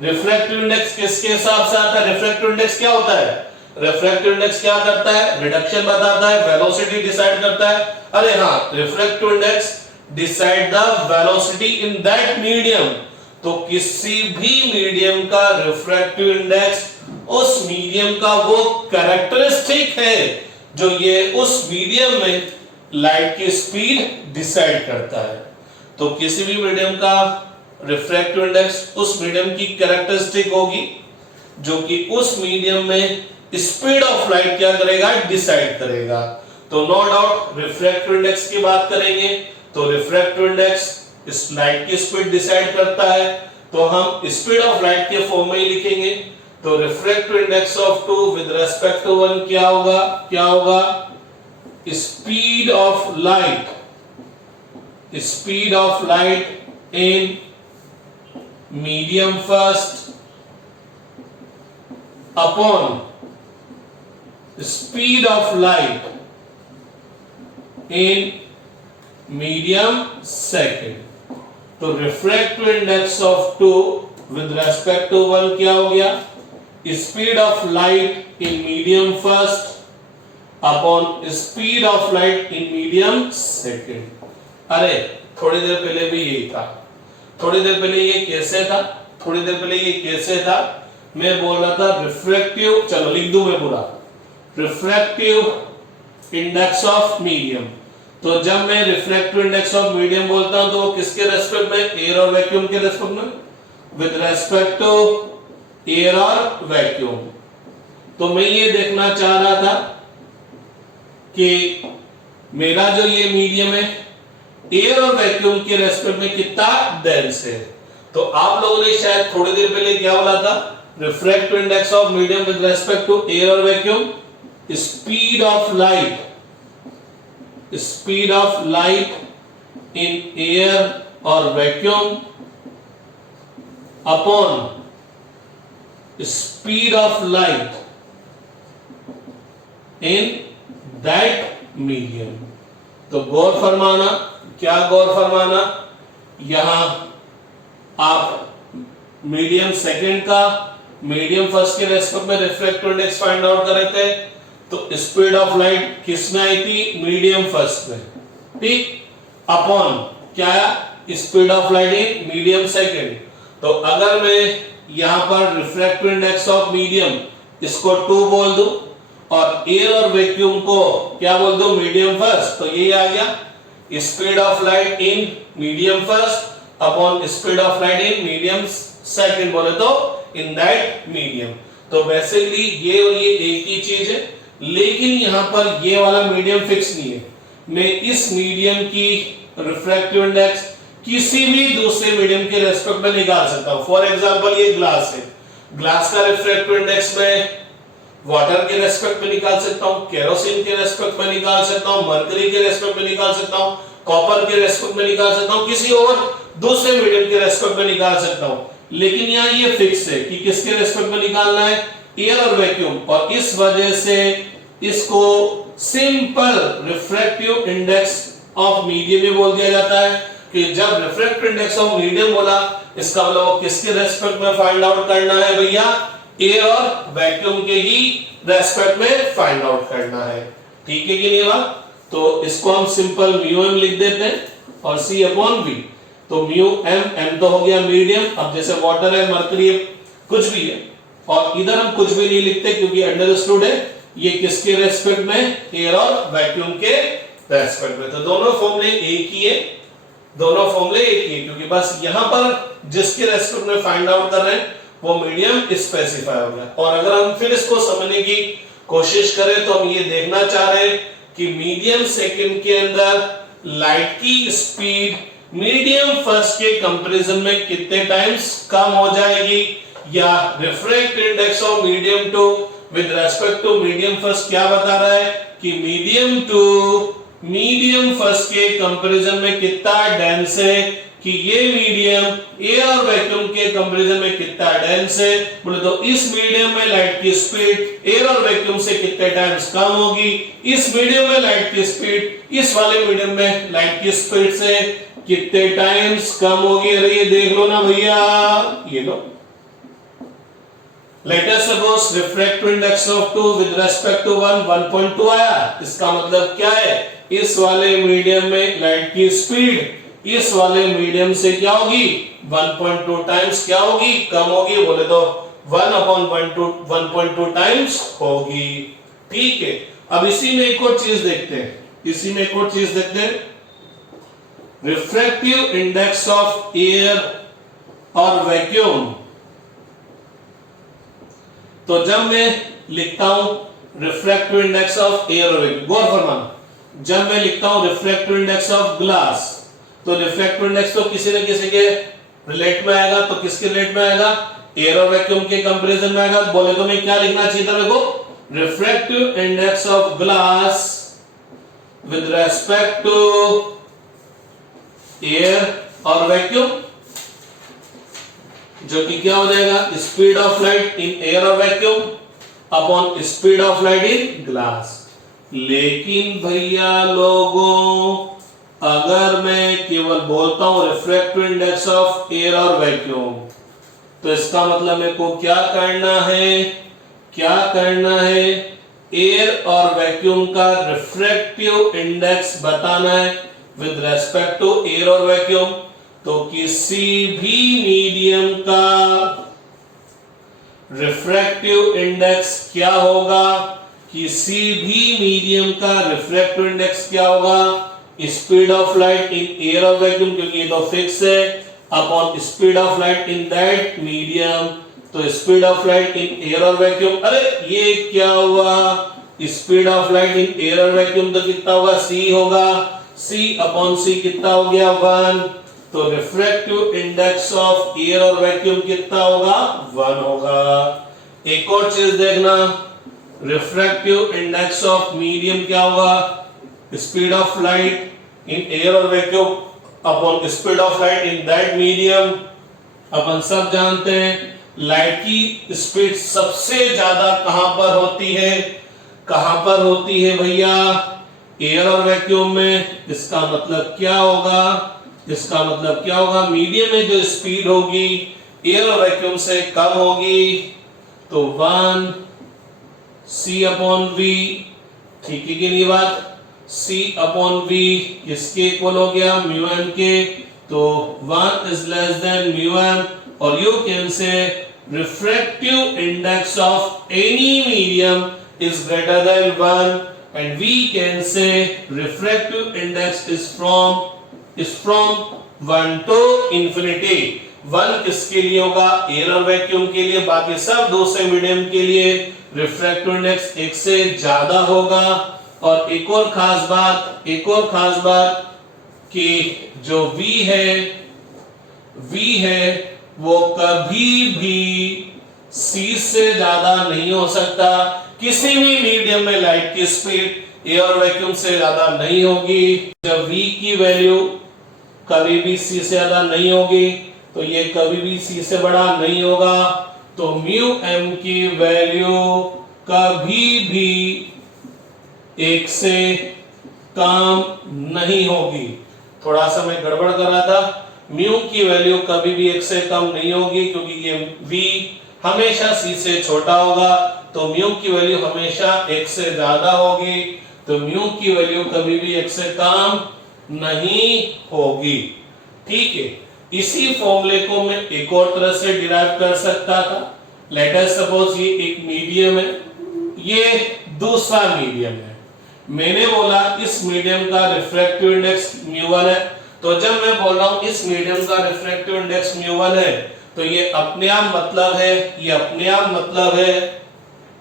रिफ्रैक्टिव इंडेक्स किसके हिसाब से आता है, रिफ्रैक्टिव इंडेक्स क्या होता है, रिफ्रैक्टिव इंडेक्स क्या करता है, रिडक्शन बताता है, वेलोसिटी डिसाइड करता है। अरे हाँ, refractive index decide the velocity in that medium. तो किसी भी मीडियम का रिफ्रैक्टिव इंडेक्स उस मीडियम का वो कैरेक्टरिस्टिक है जो ये उस मीडियम में लाइट की स्पीड डिसाइड करता है। तो किसी भी मीडियम का रिफ्रैक्टिव इंडेक्स उस मीडियम की कैरेक्टरिस्टिक होगी जो कि उस मीडियम में स्पीड ऑफ लाइट क्या करेगा, डिसाइड करेगा। तो नो डाउट रिफ्रैक्टिव इंडेक्स की बात करेंगे तो रिफ्रैक्टिव इंडेक्स इस लाइट की स्पीड डिसाइड करता है, तो हम स्पीड ऑफ लाइट के फॉर्म में ही लिखेंगे। तो refractive index of 2 with respect to 1 क्या होगा, speed of light in medium first upon speed of light in medium second. तो refractive index of 2 with respect to 1 क्या हो गया, speed of light in medium first upon speed of light in medium second. अरे थोड़ी देर पहले भी यही था, थोड़ी देर पहले ये कैसे था, मैं बोल रहा था रिफ्रैक्टिव, चलो लिख दूं मैं पूरा, रिफ्रैक्टिव इंडेक्स ऑफ मीडियम। तो जब मैं रिफ्रैक्टिव इंडेक्स ऑफ मीडियम बोलता हूं तो वो किसके रेस्पेक्ट में, एयर और वैक्यूम के रेस्पेक्ट में, विद रेस्पेक्ट टू एयर और वैक्यूम। तो मैं ये देखना चाह रहा था कि मेरा जो ये मीडियम है एयर और वैक्यूम के रेस्पेक्ट में कितना डेंस है। तो आप लोगों ने शायद थोड़ी देर पहले क्या बोला था, refractive index of medium with respect to air और vacuum, speed of light in air और vacuum upon speed of light in that medium. तो गौर फरमाना, क्या गौर फरमाना, यहां आप मीडियम सेकंड का मीडियम फर्स्ट के रेस्पेक्ट में रिफ्रैक्टिव इंडेक्स फाइंड आउट कर रहे थे, तो स्पीड ऑफ लाइट किस में आई थी, मीडियम फर्स्ट में, ठीक, अपॉन क्या, speed of light in medium second. तो अगर मैं यहां पर रिफ्रैक्टिव इंडेक्स ऑफ मीडियम इसको 2 बोल दूं और एयर और वैक्यूम को क्या बोल दूं, मीडियम फर्स्ट, तो ये आ गया speed of light in medium first upon speed of light in medium second, बोले तो इन दैट मीडियम। तो बेसिकली ये और ये एक ही चीज है, लेकिन यहां पर ये वाला मीडियम फिक्स नहीं है। मैं इस मीडियम की रिफ्रैक्टिव इंडेक्स किसी भी दूसरे मीडियम के रेस्पेक्ट में निकाल सकता हूं। फॉर एग्जांपल ये ग्लास है, ग्लास का रिफ्रैक्टिव इंडेक्स में वाटर के रेस्पेक्ट में निकाल सकता हूं, केरोसिन के रेस्पेक्ट में निकाल सकता हूं, मरकरी के रेस्पेक्ट में निकाल सकता हूं, कॉपर के रेस्पेक्ट में निकाल सकता हूं, किसी और दूसरे मीडियम के रेस्पेक्ट में निकाल सकता हूं। लेकिन यहां ये फिक्स है कि किसके रेस्पेक्ट में निकालना है, एयर और वैक्यूम, और इस वजह से इसको simple refractive index of medium में बोल दिया जाता है कि जब रिफ्रैक्टिव इंडेक्स ऑफ मीडियम बोला, इसका मतलब किसके रेस्पेक्ट में फाइंड आउट करना है भैया, एयर और वैक्यूम के ही रेस्पेक्ट में फाइंड आउट करना है। ठीक है कि नहीं बात? तो इसको हम सिंपल म्यू एम लिख देते हैं और सी अपॉन वी। तो म्यू एम, एम तो हो गया मीडियम, अब जैसे वाटर है, मरकरी है, कुछ भी है, और इधर हम कुछ भी नहीं लिखते क्योंकि अंडरस्टूड है ये किसके रेस्पेक्ट में, एयर और वैक्यूम के रेस्पेक्ट में। तो दोनों फॉर्मूले एक ही है, दोनों फॉर्मूले एक ही है, क्योंकि बस यहां पर जिसके रेस्पेक्ट में फाइंड आउट कर रहे हैं वो मीडियम स्पेसिफाई हो गया। और अगर हम फिर इसको समझने की कोशिश करें तो हम ये देखना चाह रहे हैं कि मीडियम सेकंड के अंदर लाइट की स्पीड मीडियम फर्स्ट के कंपैरिजन में कितने टाइम्स कम हो जाएगी, या refractive index of medium two with respect to medium first क्या बता रहा है कि मीडियम टू मीडियम फर्स्ट के कंपैरिजन में कितना डेंस है, कि ये मीडियम एयर और वैक्यूम के कंपैरिजन में कितना डेंस है। बोले तो इस मीडियम में लाइट की स्पीड एयर और वैक्यूम से कितने टाइम्स कम होगी, इस मीडियम में लाइट की स्पीड इस वाले मीडियम में लाइट की स्पीड से कितने टाइम्स कम होगी। अरे ये देख लो ना भैया, ये लो, let us suppose refractive index of 2 with respect to 1 1.2 आया। इसका मतलब क्या है, इस वाले मीडियम में लाइट की स्पीड इस वाले मीडियम से क्या होगी, 1.2 टाइम्स क्या होगी, कम होगी। बोले तो 1/1.2 टाइम्स होगी। ठीक है, अब इसी में एक और चीज देखते हैं, रिफ्रैक्टिव इंडेक्स ऑफ एयर और वैक्यूम। तो जब मैं लिखता हूं रिफ्रैक्टिव इंडेक्स ऑफ एयर और वैक्यूम, गौर फरमाना, जब मैं लिखता हूं रिफ्रैक्टिव इंडेक्स ऑफ ग्लास, तो रिफ्रैक्टिव इंडेक्स तो किसी न किसी के रिलेट में आएगा। तो किसके रिलेट में आएगा, एयर और वैक्यूम के कंपैरिजन में आएगा। बोले तो मैं क्या लिखना चाहिए था मेरे को, refractive index of glass with respect to air और वैक्यूम, जो कि क्या हो जाएगा, speed of light in air और vacuum upon speed of light in glass. लेकिन भैया लोगों, अगर मैं केवल बोलता हूं रिफ्रैक्टिव इंडेक्स ऑफ एयर और वैक्यूम, तो इसका मतलब मेरे को क्या करना है, एयर और वैक्यूम का रिफ्रैक्टिव इंडेक्स बताना है विद रेस्पेक्ट टू एयर और वैक्यूम। तो किसी भी मीडियम का रिफ्रैक्टिव इंडेक्स क्या होगा, किसी भी मीडियम का रिफ्रैक्टिव इंडेक्स क्या होगा, speed of light in air और वैक्यूम, क्योंकि ये तो फिक्स है, upon speed of light in that medium. तो speed of light in air और वैक्यूम, अरे ये क्या हुआ, speed of light in air और वैक्यूम तो कितना होगा, c होगा, c अपॉन c कितना हो गया, 1। तो रिफ्रैक्टिव इंडेक्स ऑफ एयर और वैक्यूम कितना होगा, 1 होगा। एक और चीज देखना, रिफ्रैक्टिव इंडेक्स ऑफ मीडियम क्या होगा, speed of light in air और vacuum upon speed of light in that medium. अपन सब जानते हैं लाइट की स्पीड सबसे ज्यादा कहां पर होती है, कहां पर होती है भैया, एयर और वैक्यूम में। इसका मतलब क्या होगा, इसका मतलब क्या होगा, मीडियम में जो स्पीड होगी एयर और वैक्यूम से कम होगी, तो 1 C अपॉन V, ठीक है कि नहीं बात, C अपॉन V किसके इक्वल हो गया, म्यू एम के, तो 1 is less than mu M, और you can say refractive index of any medium is greater than 1 and we can say refractive index is from 1 to infinity. 1 किसके लिए होगा, air और वैक्यूम के लिए, बाकी सब दूसरे मीडियम के लिए रिफ्रैक्टिव इंडेक्स 1 से ज्यादा होगा। और एक और खास बात कि जो V है वो कभी भी C से ज्यादा नहीं हो सकता। किसी भी मीडियम में लाइट की स्पीड एयर और वैक्यूम से ज्यादा नहीं होगी। जब V की वैल्यू कभी भी C से ज्यादा नहीं होगी तो ये कभी भी C से बड़ा नहीं होगा, तो म्यू m की वैल्यू कभी भी 1 से कम नहीं होगी। थोड़ा सा मैं गड़बड़ कर रहा था, म्यू की वैल्यू कभी भी 1 से कम नहीं होगी क्योंकि ये V हमेशा C से छोटा होगा, तो म्यू की वैल्यू हमेशा 1 से ज्यादा होगी, तो म्यू की वैल्यू कभी भी 1 से कम नहीं होगी। ठीक है, इसी फॉर्मूले को मैं एक और तरह से डिराइव कर सकता था। लेट अस सपोज ये एक मीडियम है, ये दूसरा मीडियम है। मैंने बोला इस मीडियम का रिफ्रैक्टिव इंडेक्स म्यू1 है, तो जब मैं बोल रहा हूं इस मीडियम का रिफ्रैक्टिव इंडेक्स म्यू1 है, तो ये अपने आप मतलब है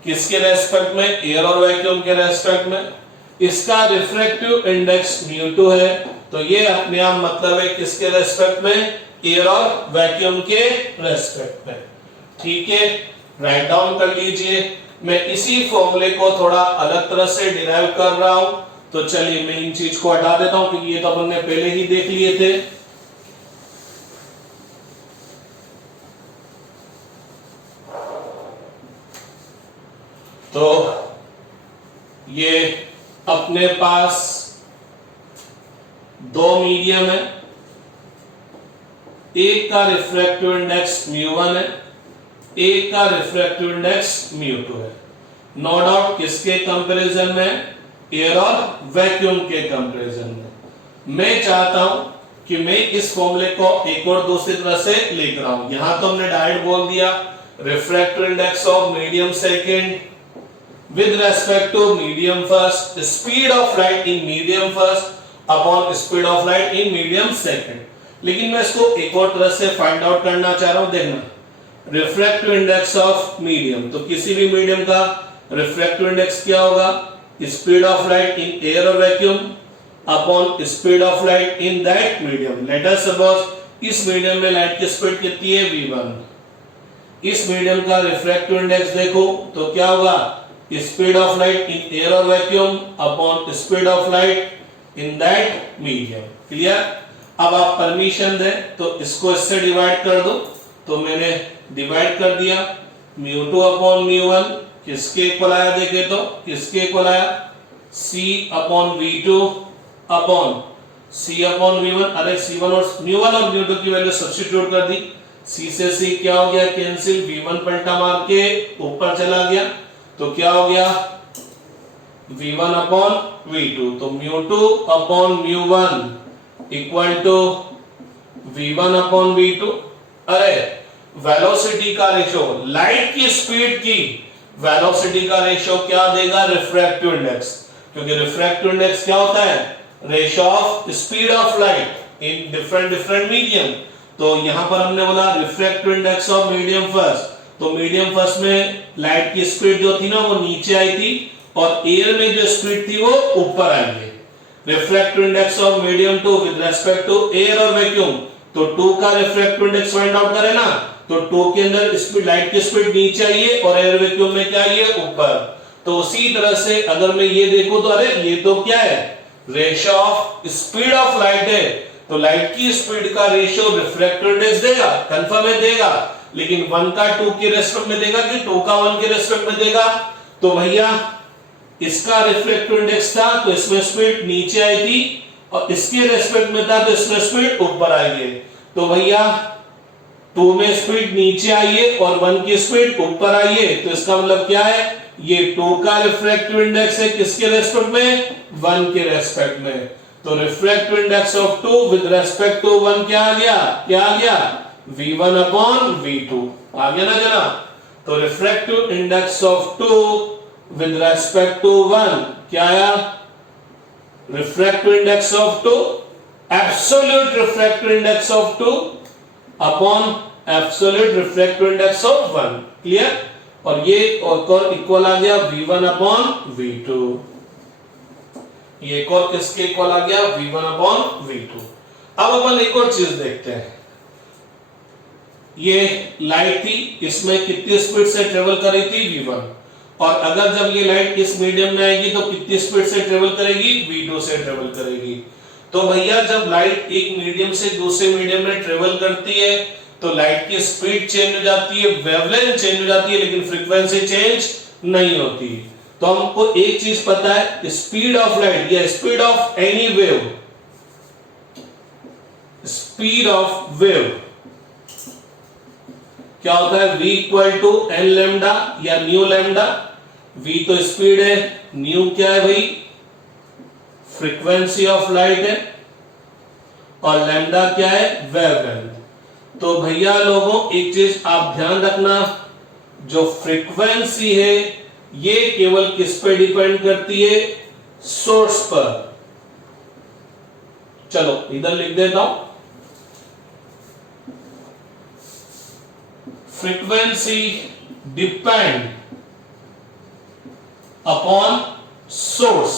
किसके रेस्पेक्ट में, एयर और वैक्यूम के रेस्पेक्ट में। इसका रिफ्रैक्टिव इंडेक्स म्यू2 है, तो ये अपने आप मतलब है किसके रेस्पेक्ट में, एयर और वैक्यूम के रेस्पेक्ट में। ठीक है, राइट डाउन कर लीजिए। मैं इसी फॉर्मूले को थोड़ा अलग तरह से डिराइव कर रहा हूं, तो चलिए मैं इन चीज को हटा देता हूं क्योंकि ये तो अपन ने पहले ही देख लिए थे। तो ये अपने पास दो मीडियम है, एक का रिफ्रैक्टिव इंडेक्स म्यू1 है, एक का रिफ्रैक्टिव इंडेक्स म्यू2 है। नो डाउट किसके कंपैरिजन में, एयर और वैक्यूम के कंपैरिजन में। मैं चाहता हूं कि मैं इस फॉर्मूले को एक और दूसरी तरह से लिख रहा हूं। यहां तो हमने डायरेक्ट बोल दिया refractive index of medium second with respect to medium first, speed of light in medium first upon speed of light in medium second। लेकिन मैं इसको एक और तरह से फाइंड आउट करना चाह रहा हूं। देखना रिफ्रैक्टिव इंडेक्स ऑफ मीडियम, तो किसी भी मीडियम का रिफ्रैक्टिव इंडेक्स क्या होगा, speed of light in air और vacuum upon speed of light in that medium. Let us suppose इस मीडियम में लाइट की स्पीड कितनी है, v1। इस मीडियम का रिफ्रैक्टिव इंडेक्स देखो तो क्या होगा, speed of light in air और vacuum upon speed of light in that medium. Clear. अब आप परमिशन दें तो इसको इससे डिवाइड कर दो, तो मैंने डिवाइड कर दिया। म्यू2 अपॉन म्यू1 किसके इक्वल आया, देखे तो किसके इक्वल आया, C upon V2 upon C upon V1। अरे C1 और म्यू1 और म्यू2 की वैल्यू सब्स्टिट्यूट कर दी, C से C क्या हो गया कैंसिल, V1 पलटा मार के ऊपर चला गया, तो क्या हो गया V1 अपॉन V2। तो म्यू2 अपॉन म्यू1 equal to V1 upon V2। अरे वेलोसिटी का रेशियो, लाइट की स्पीड की वेलोसिटी का रेशियो क्या देगा, रिफ्रैक्टिव इंडेक्स, क्योंकि रिफ्रैक्टिव इंडेक्स क्या होता है, ratio of speed of light in different medium. तो यहां पर हमने बोला refractive index of medium first, तो मीडियम फर्स्ट में लाइट की स्पीड जो थी ना वो नीचे आई थी और एयर में जो स्पीड थी वो ऊपर आई है। Refractive index of medium 2 with respect to air और वैक्यूम, तो 2 का रिफ्रैक्टिव इंडेक्स फाइंड आउट करें ना, तो 2 के अंदर स्पीड, लाइट की स्पीड नीचे आई है और एयर वैक्यूम में क्या आई है, ऊपर। तो उसी तरह से अगर मैं ये देखूं तो अरे ये तो क्या है, ratio of speed of light है, तो लाइट की स्पीड का रेशियो रिफ्रैक्टिव इंडेक्स देगा, कंफर्म है देगा, लेकिन 1 का 2 के रेस्पेक्ट में देगा कि 2 का 1 के रेस्पेक्ट में देगा। तो भैया इसका रिफ्रैक्टिव इंडेक्स था तो इसमें स्पीड नीचे आई थी और इसके रेस्पेक्ट में था तो इसमें स्पीड ऊपर आई है। तो भैया 2 में स्पीड नीचे आई है और 1 की स्पीड ऊपर आई है, तो इसका मतलब क्या है, ये 2 का रिफ्रैक्टिव इंडेक्स है किसके रेस्पेक्ट में, 1 के रेस्पेक्ट में। तो refractive index of 2 with respect to 1 क्या आ गया, क्या आ गया, v1 अपॉन v2 आ गया ना जनाब। तो refractive index of 2 with respect to 1 क्या आया, refractive index of 2 absolute refractive index of 2 upon absolute refractive index of 1। Clear. और ये इक्वल आ गया v1 अपॉन v2, ये एक और किसके इक्वल आ गया, v1 अपॉन v2। अब अपन एक और चीज देखते हैं, ये लाइट थी, इसमें कितनी स्पीड से ट्रेवल कर रही थी, v1, और अगर जब ये लाइट इस मीडियम में आएगी तो कितनी स्पीड से ट्रेवल करेगी, v2 से ट्रेवल करेगी। तो भैया जब लाइट एक मीडियम से दूसरे मीडियम में ट्रेवल करती है तो लाइट की स्पीड चेंज हो जाती है, वेवलेंथ चेंज हो जाती है, लेकिन फ्रीक्वेंसी चेंज नहीं होती। तो हमको एक चीज पता है, स्पीड ऑफ लाइट या speed of any wave, speed of wave क्या होता है, v equal to n lambda या न्यू लैम्डा। v तो स्पीड है, न्यू क्या है भाई, फ्रीक्वेंसी ऑफ लाइट है, और लैम्डा क्या है, वेवलेंथ। तो भैया लोगों एक चीज आप ध्यान रखना, जो फ्रीक्वेंसी है ये केवल किस पे डिपेंड करती है, सोर्स पर। चलो इधर लिख देता हूं, frequency depend upon source.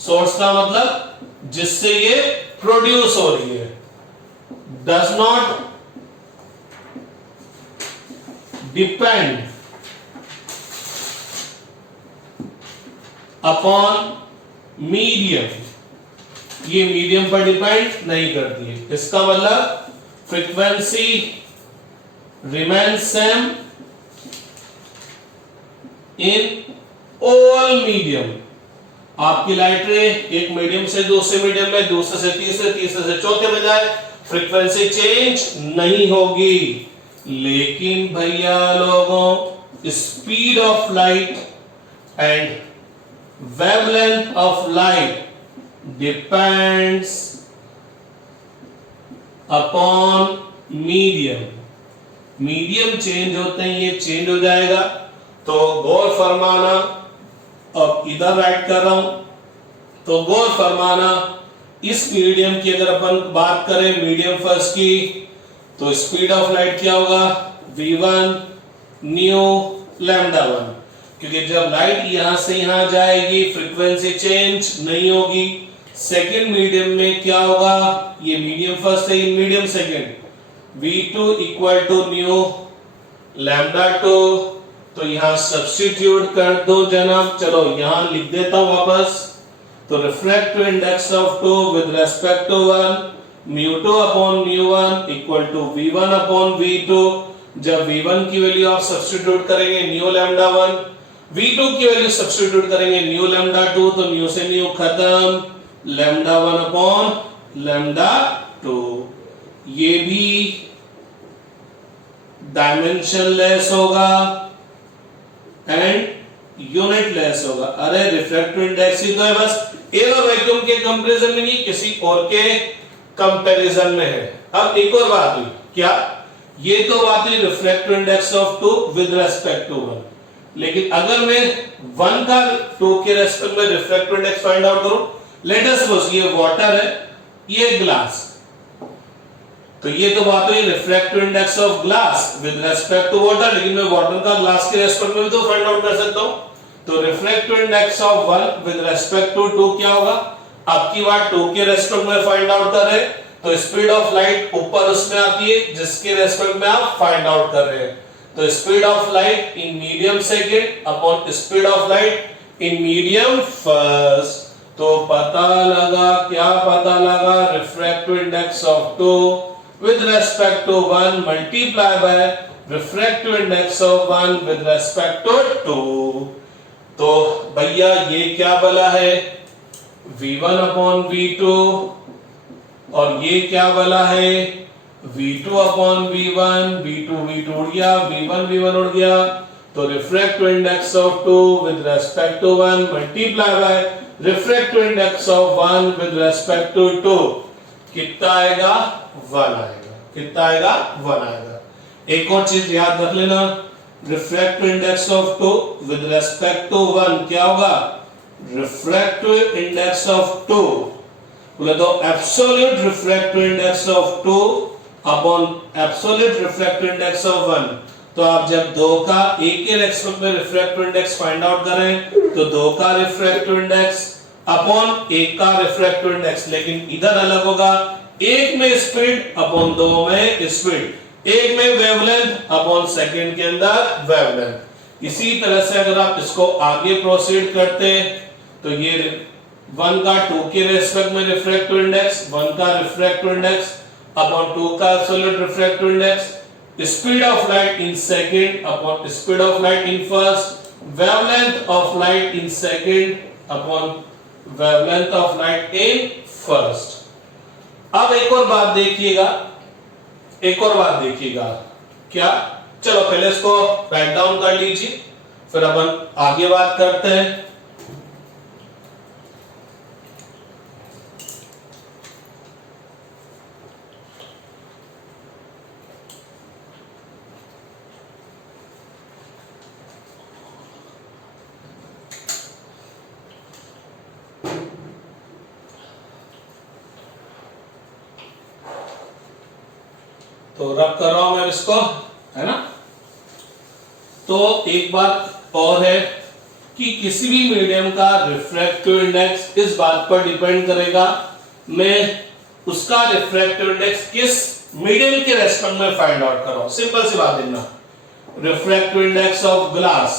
Source का मतलब जिससे ये प्रोड्यूस हो रही है, does not depend upon medium, ये मीडियम पर डिपेंड नहीं करती है। इसका मतलब frequency remain same in all medium. आपकी लाइट रे एक मीडियम से दूसरे मीडियम में, दूसरे से तीसरे, तीसरे से चौथे में जाए, फ्रीक्वेंसी चेंज नहीं होगी। लेकिन भैया लोगों speed of light and wavelength of light depends upon medium। Medium change होते हैं, ये चेंज हो जाएगा। तो गौर फरमाना, अब इधर राइट कर रहा हूं, तो गौर फरमाना, इस मीडियम की अगर अपन बात करें, मीडियम फर्स्ट की, तो स्पीड ऑफ लाइट क्या होगा, v1 न्यू लैम्डा 1, क्योंकि जब लाइट यहां से यहां जाएगी फ्रीक्वेंसी चेंज नहीं होगी। सेकंड मीडियम में क्या होगा, ये मीडियम फर्स्ट है, ये medium second, v2 equal to nu lambda 2। तो यहां सब्स्टिट्यूट कर दो जनाब, चलो यहां लिख देता हूं वापस। तो refractive index of 2 with respect to 1, μ2 upon μ1 equal to v1 upon v2। जब v1 की वैल्यू आप सब्स्टिट्यूट करेंगे न्यू लैम्डा 1, v2 की वैल्यू सब्स्टिट्यूट करेंगे न्यू लैम्डा 2, तो न्यू से न्यू खत्म, लैम्डा 1 अपॉन लैम्डा 2। ये भी डायमेंशनलेस होगा एंड यूनिटलेस होगा। अरे रिफ्रैक्टिव इंडेक्स ही तो है, बस एयर और वैक्यूम के कंपैरिजन में नहीं, किसी और के कंपैरिजन में है। अब एक और बात हुई, क्या, ये तो बात हुई refractive index of 2 with respect to 1, लेकिन अगर मैं 1 का 2 के रेस्पेक्ट में रिफ्रैक्टिव इंडेक्स फाइंड आउट करूं, लेट अस सपोज ये वाटर है, ये ग्लास, तो ये तो बात हुई refractive index of glass with respect to water, लेकिन मैं वाटर का ग्लास के रेस्पेक्ट में भी तो फाइंड आउट कर सकता हूं। तो refractive index of 1 with respect to 2 क्या होगा, अब की बार 2 के रेस्पेक्ट में फाइंड आउट कर रहे हैं, तो स्पीड ऑफ लाइट ऊपर उसमें आती है जिसके रेस्पेक्ट में आप फाइंड आउट कर रहे हैं। तो speed of light in medium second upon speed of light in medium first. तो पता लगा, क्या पता लगा, refractive index of 2 with respect to 1 multiply by refractive index of 1 with respect to 2। तो भैया ये क्या बला है, V1 अपॉन V2, और ये क्या बला है, V2 अपॉन V1, V2 उड़ गया, V1 उड़ गया। तो refractive index of 2 with respect to 1 multiply by refractive index of 1 with respect to 2 कितना आएगा, 1 आएगा। कितना आएगा, 1 आएगा। एक और चीज याद रख लेना, refractive index of 2 with respect to 1 क्या होगा, रिफ्रैक्टिव इंडेक्स ऑफ 2 बोले तो absolute refractive index of 2 upon absolute refractive index of 1। तो आप जब 2 का एक के रेस्पेक्ट में रिफ्रैक्टिव इंडेक्स फाइंड आउट करें तो 2 का रिफ्रैक्टिव इंडेक्स अपॉन 1 का रिफ्रैक्टिव इंडेक्स, लेकिन इधर अलग होगा, 1 में स्पीड अपॉन 2 में स्पीड, 1 में वेवलेंथ अपॉन सेकंड के अंदर वेवलेंथ। इसी तरह से अगर आप इसको आगे प्रोसीड करते तो ये 1 का 2 के रेस्पेक्ट में रिफ्रैक्टिव इंडेक्स, 1 का रिफ्रैक्टिव इंडेक्स अपॉन 2 का absolute refractive index, speed of light in second upon speed of light in first, wavelength of light in second upon wavelength of light in first. अब एक और बात देखिएगा, एक और बात देखिएगा, क्या, चलो पहले इसको राइट डाउन कर लीजिए, फिर अपन आगे बात करते हैं। तो रब कर रहा हूं मैं इसको, है ना। तो एक बात और है कि किसी भी मीडियम का रिफ्रैक्टिव इंडेक्स इस बात पर डिपेंड करेगा मैं उसका रिफ्रैक्टिव इंडेक्स किस मीडियम के रेस्पेक्ट में फाइंड आउट कर रहा हूं। सिंपल सी बात देखना, refractive index of glass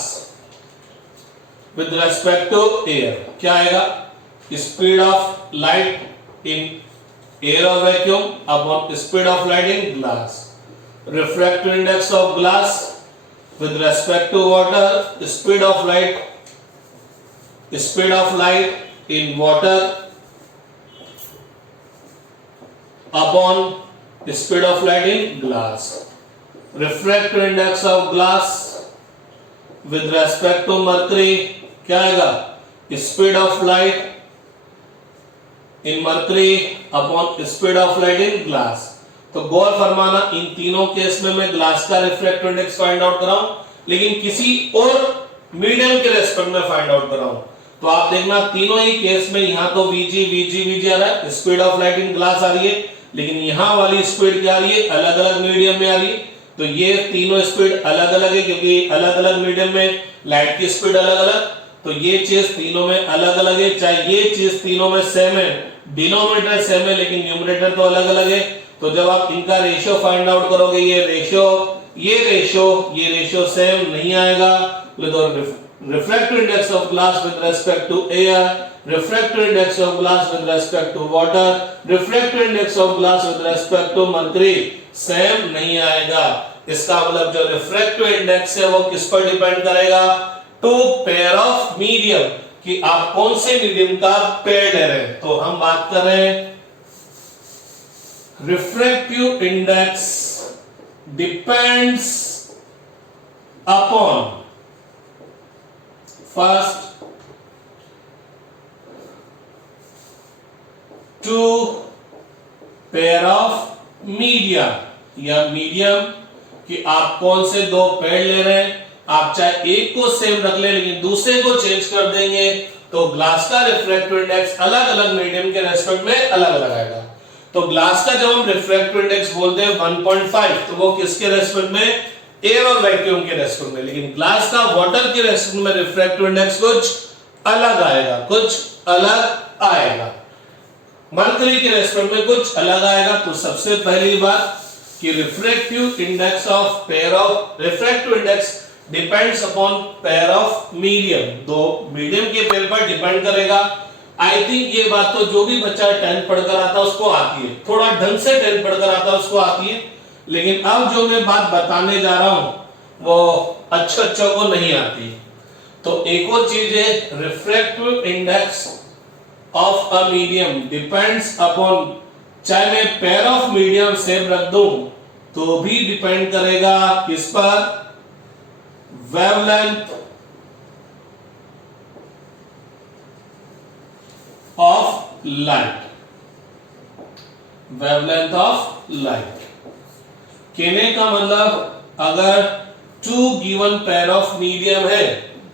with respect to air क्या आएगा, speed of light in air or vacuum upon speed of light in glass. Refractive index of glass with respect to water, speed of light in water upon speed of light in glass. Refractive index of glass with respect to mercury क्या आएगा, speed of light in mercury upon speed of light in glass. तो गौर फरमाना, इन तीनों case में मैं glass का refractive index find out कर रहा हूं, लेकिन किसी और मीडियम के रेस्पेक्ट में फाइंड आउट कर रहा हूं। तो आप देखना तीनों ही केस में यहां तो VG आ रहा है, speed of light in glass आ रही है, लेकिन यहां वाली स्पीड क्या आ रही है, अलग अलग मीडियम में आ रही है। तो ये तीनों स्पीड अलग अलग है क्योंकि अलग अलग मीडियम में लाइट की स्पीड अलग अलग, तो ये चीज तीनों में अलग अलग है। चाहे ये चीज तीनों में सेम है, डिनोमिनेटर सेम है लेकिन न्यूमरेटर तो अलग अलग है। तो जब आप इनका रेशियो फाइंड आउट करोगे, ये रेशियो सेम नहीं आएगा। तो refractive index of glass with respect to air, refractive index of glass with respect to water, refractive index of glass with respect to mercury same नहीं आएगा। इसका मतलब जो रिफ्रैक्टिव इंडेक्स है वो किस पर डिपेंड करेगा, टू पेयर ऑफ मीडियम, कि आप कौन से मीडियम का पेयर ले रहे हैं। तो हम बात कर रहे हैं refractive index depends upon first two pair of media, या मीडियम कि आप कौन से दो पेयर ले रहे हैं। आप चाहे एक को सेम रख ले लेकिन दूसरे को चेंज कर देंगे तो ग्लास का रिफ्रैक्टिव इंडेक्स अलग अलग मीडियम के रेस्पेक्ट में अलग अलग आएगा। तो ग्लास का जब हम रिफ्रैक्टिव इंडेक्स बोलते हैं 1.5 तो वो किसके रेस्पेक्ट में, एयर और वैक्यूम के रेस्पेक्ट में। लेकिन ग्लास का वाटर के रेस्पेक्ट में रिफ्रैक्टिव इंडेक्स कुछ अलग आएगा, मर्करी के रेस्पेक्ट में कुछ अलग आएगा। तो सबसे पहली बात कि refractive index depends upon pair of medium, दो मीडियम के पेयर पर डिपेंड करेगा। आई थिंक ये बात तो जो भी बच्चा 10th पढ़कर आता है उसको आती है, थोड़ा ढंग से 10th पढ़कर आता है उसको आती है, लेकिन अब जो मैं बात बताने जा रहा हूं वो अच्छा को नहीं आती। तो एक और चीज है, refractive index of a medium depends upon, चाहे मैं पेयर ऑफ मीडियम सेम रख दूं तो भी डिपेंड करेगा किस पर, wavelength of light, wavelength of light. कहने का मतलब अगर two given pair of medium है,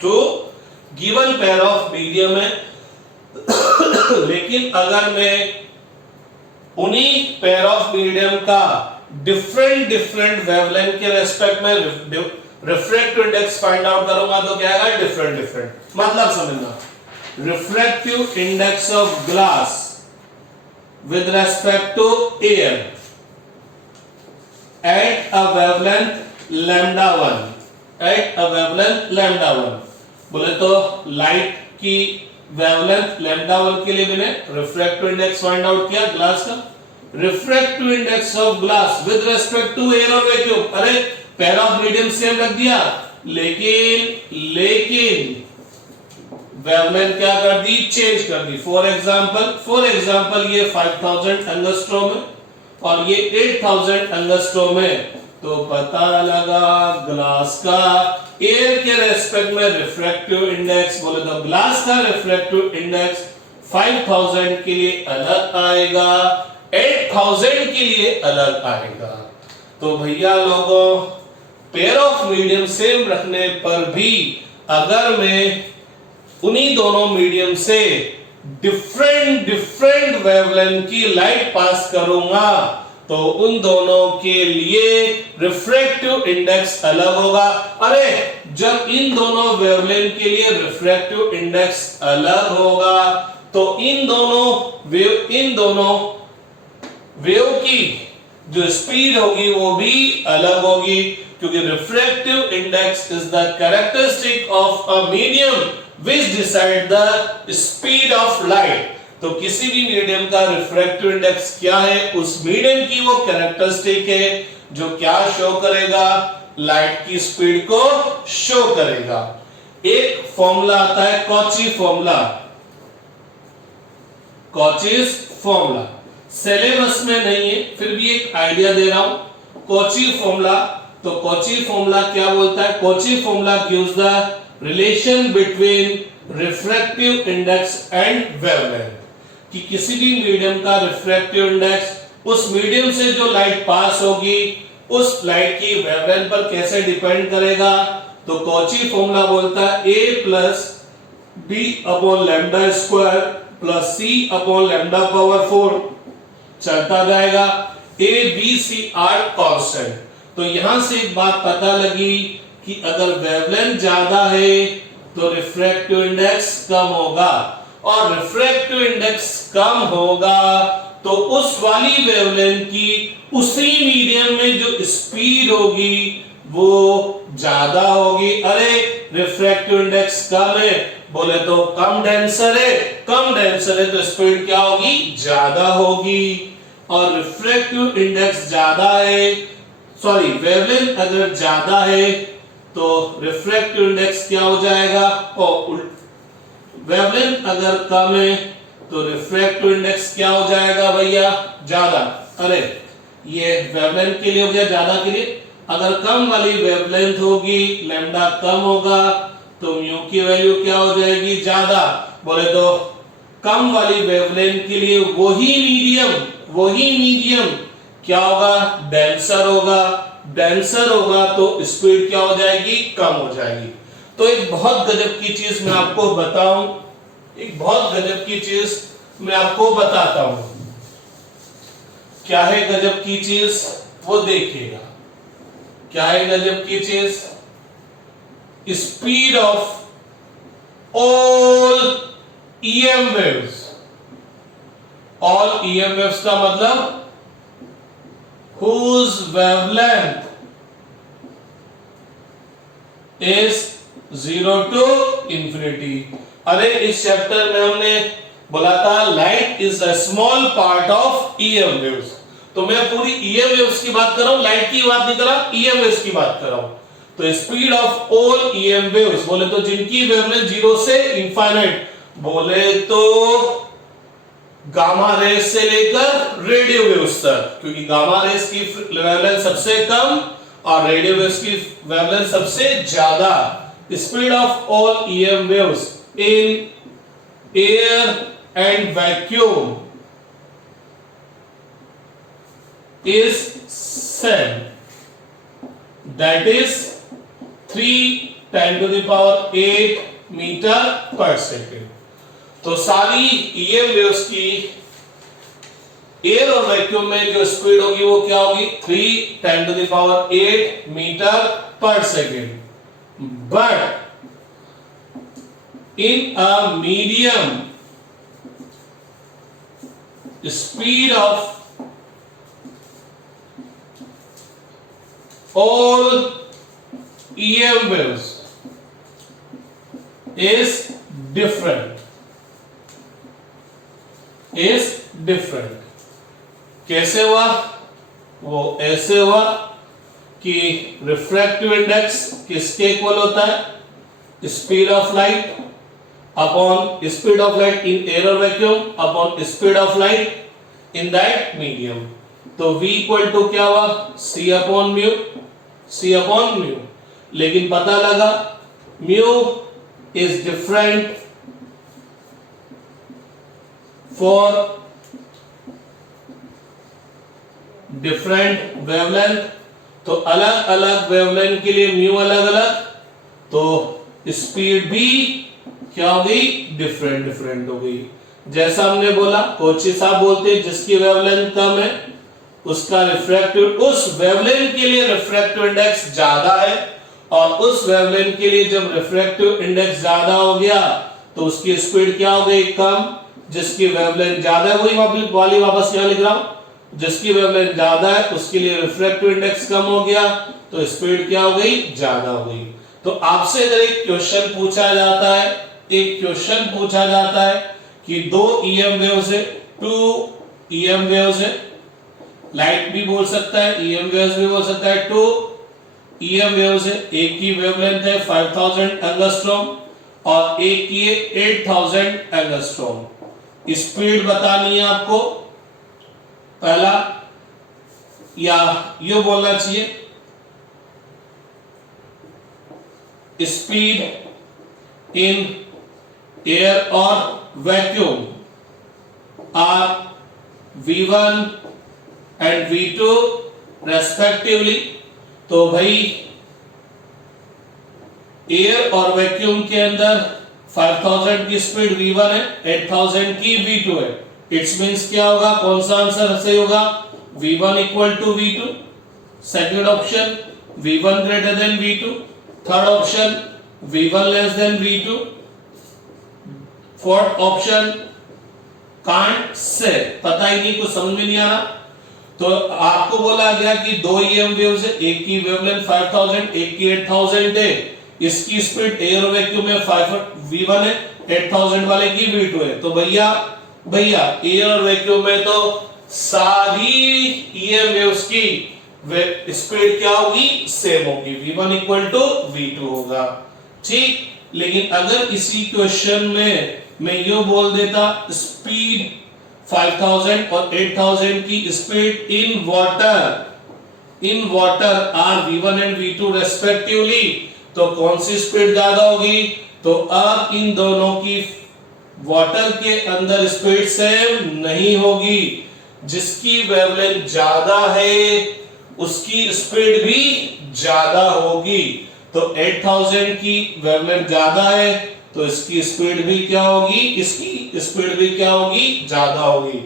two given pair of medium है लेकिन अगर मैं उन्हीं पेयर ऑफ मीडियम का डिफरेंट वेवलेंथ के रेस्पेक्ट में रिफ्रैक्टिव इंडेक्स फाइंड आउट करूंगा तो क्या आएगा, डिफरेंट। मतलब समझना, refractive index of glass with respect to air at a wavelength λ1, at a wavelength λ1, बोले तो लाइट की वेवलेंथ λ1 के लिए मैंने रिफ्रैक्टिव इंडेक्स फाइंड आउट किया ग्लास का, refractive index of glass with respect to air और वैक्यूम, अरे पेयर ऑफ मीडियम सेम रख दिया, लेकिन वेवलेंथ क्या कर दी, चेंज कर दी। फॉर एग्जांपल ये 5000 एंगस्ट्रॉम है और ये 8000 एंगस्ट्रॉम है, तो पता लगा ग्लास का एयर के रेस्पेक्ट में रिफ्रैक्टिव इंडेक्स, बोले तो ग्लास का रिफ्रैक्टिव इंडेक्स 5000 के लिए अलग आएगा, 8000 के लिए अलग आएगा। तो भैया लोगों, पेयर ऑफ मीडियम सेम रखने पर भी अगर मैं उन्हीं दोनों मीडियम से डिफरेंट वेवलेंथ की लाइट पास करूंगा तो उन दोनों के लिए रिफ्रैक्टिव इंडेक्स अलग होगा। अरे जब इन दोनों वेवलेंथ के लिए रिफ्रैक्टिव इंडेक्स अलग होगा तो इन दोनों वेव की जो स्पीड होगी वो भी अलग होगी, क्योंकि refractive index is the characteristic of a medium which decide the speed of light। तो किसी भी मीडियम का रिफ्रैक्टिव इंडेक्स क्या है, उस मीडियम की वो कैरेक्टरिस्टिक है जो क्या शो करेगा, लाइट की स्पीड को शो करेगा। एक फॉर्मूला आता है कॉची फॉर्मूला, सिलेबस में नहीं है फिर भी एक आइडिया दे रहा हूं। कॉची फॉर्मूला, तो कॉची फॉर्मूला क्या बोलता है, Cauchy formula gives the relation between refractive index and wavelength, कि किसी भी मीडियम का रिफ्रैक्टिव इंडेक्स उस मीडियम से जो लाइट पास होगी उस लाइट की वेवलेंथ पर कैसे डिपेंड करेगा। तो कॉची फॉर्मूला बोलता है a plus b upon lambda square plus c upon lambda power 4 चलता जाएगा, a b c are constant. तो यहां से एक बात पता लगी कि अगर वेवलेंथ ज्यादा है तो रिफ्रैक्टिव इंडेक्स कम होगा, और रिफ्रैक्टिव इंडेक्स कम होगा तो उस वाली वेवलेंथ की उसी मीडियम में जो स्पीड होगी वो ज्यादा होगी। अरे रिफ्रैक्टिव इंडेक्स कम है, बोले तो कम डेंसर है तो स्पीड क्या होगी, ज्यादा होगी। और रिफ्रैक्टिव इंडेक्स ज्यादा है, सॉरी वेवलेंथ अगर ज्यादा है तो रिफ्रैक्टिव इंडेक्स क्या हो जाएगा, और वेवलेंथ अगर कम है तो रिफ्रैक्टिव इंडेक्स क्या हो जाएगा भैया, ज्यादा। अरे ये वेवलेंथ के लिए हो गया, ज्यादा के लिए अगर कम वाली वेवलेंथ होगी, लैम्डा कम होगा तो म्यू की वैल्यू क्या हो जाएगी, ज्यादा। बोले तो कम वाली वेवलेंथ के लिए वही मीडियम क्या होगा, डेंसर होगा तो स्पीड क्या हो जाएगी, कम हो जाएगी। तो एक बहुत गजब की चीज मैं आपको बताऊं, बताता हूं। क्या है गजब की चीज, वो देखिएगा। क्या है गजब की चीज, speed of all EM waves। All EM waves का मतलब whose wavelength is 0 to infinity। अरे इस चैप्टर में हमने बोला था light is a small part of EM waves. तो मैं पूरी ईएम वेव्स की बात कर रहा हूं, लाइट की बात नहीं कर रहा, ईएम वेव्स की बात कर रहा हूं। तो speed of all EM waves बोले तो जिनकी वेवलेंथ 0 से इंफाइनाइट, बोले तो गामा रेस से लेकर रेडियो वेव्स तक, क्योंकि गामा रेस की वेवलेंथ सबसे कम और रेडियो वेव्स की वेवलेंथ सबसे ज्यादा। Speed of all EM waves in air and vacuum is said, that is 3 × 10⁸ metre पर सेकेंड। तो सारी ईएम वेव्स की एयर और वैक्यूम में जो स्पीड होगी वो क्या होगी, 3 × 10⁸ मीटर पर second. But in a medium speed of all EM waves is different. कैसे हुआ? वो ऐसे हुआ कि रिफ्रैक्टिव इंडेक्स किसके इक्वल होता है, speed of light upon speed of light in air और vacuum upon speed of light in that medium. तो V इक्वल टू क्या हुआ, C अपॉन म्यू। लेकिन पता लगा mu is different for different wavelength. तो अलग अलग वेवलेंथ के लिए म्यू अलग अलग, तो स्पीड भी क्या हो गई, डिफरेंट हो गई। जैसा हमने बोला, कोची साहब बोलते हैं जिसकी वेवलेंथ कम है उसका रिफ्रैक्टिव, उस वेवलेंथ के लिए रिफ्रैक्टिव इंडेक्स ज्यादा है, और उस वेवलेंथ के लिए जब रिफ्रैक्टिव इंडेक्स ज्यादा हो गया तो उसकी स्पीड क्या हो गई, कम। जिसकी वेवलेंथ ज्यादा है वही वाली वापस यहां लिख रहा हूं, जिसकी वेवलेंथ ज्यादा है उसके लिए रिफ्रैक्टिव इंडेक्स कम हो गया तो स्पीड क्या हो गई, ज्यादा हो गई। तो आपसे अगर एक क्वेश्चन पूछा जाता है कि दो ईएम वेव्स है, 2 ईएम वेव्स है, लाइट भी बोल सकता है, ईएम वेव्स भी बोल सकता है, 2 ईएम वेव्स है, एक की वेवलेंथ है 5000 एंगस्ट्रॉम और एक की 8000 एंगस्ट्रॉम। स्पीड बतानी है आपको, पहला या यो बोलना चाहिए, स्पीड इन एयर और vacuum are V1 and V2 respectively. तो भाई एयर और वैक्यूम के अंदर 5000 की स्पीड V1 है, 8000 की V2 है। इट्स मींस क्या होगा, कौन सा आंसर सही होगा, V1 equal to V2। Second option V1 greater than V2। Third option V1 less than V2। Fourth option can't say, पता ही नहीं, कुछ समझ में नहीं आ रहा। तो आपको बोला गया कि दो ईएम वेव्स है, एक की वेवलेंथ 5000, एक की 8000 है। इसकी स्पीड एयर वैक्यूम में V1 है, 8000 वाले की V2 है। तो भैया एयर और वैक्यूम में तो सारी ईएम वेव्स की स्पीड क्या होगी, सेम होगी, V1 इक्वल टू V2 होगा। ठीक, लेकिन अगर इसी क्वेश्चन में मैं यो बोल देता स्पीड 5000 और 8000 की speed in water are V1 and V2 respectively, तो कौन सी स्पीड ज्यादा होगी, तो अब इन दोनों की वाटर के अंदर स्पीड सेम नहीं होगी। जिसकी वेवलेंथ ज्यादा है उसकी स्पीड भी ज्यादा होगी। तो 8000 की वेवलेंथ ज्यादा है तो इसकी स्पीड भी क्या होगी, इसकी स्पीड भी क्या होगी, ज्यादा होगी।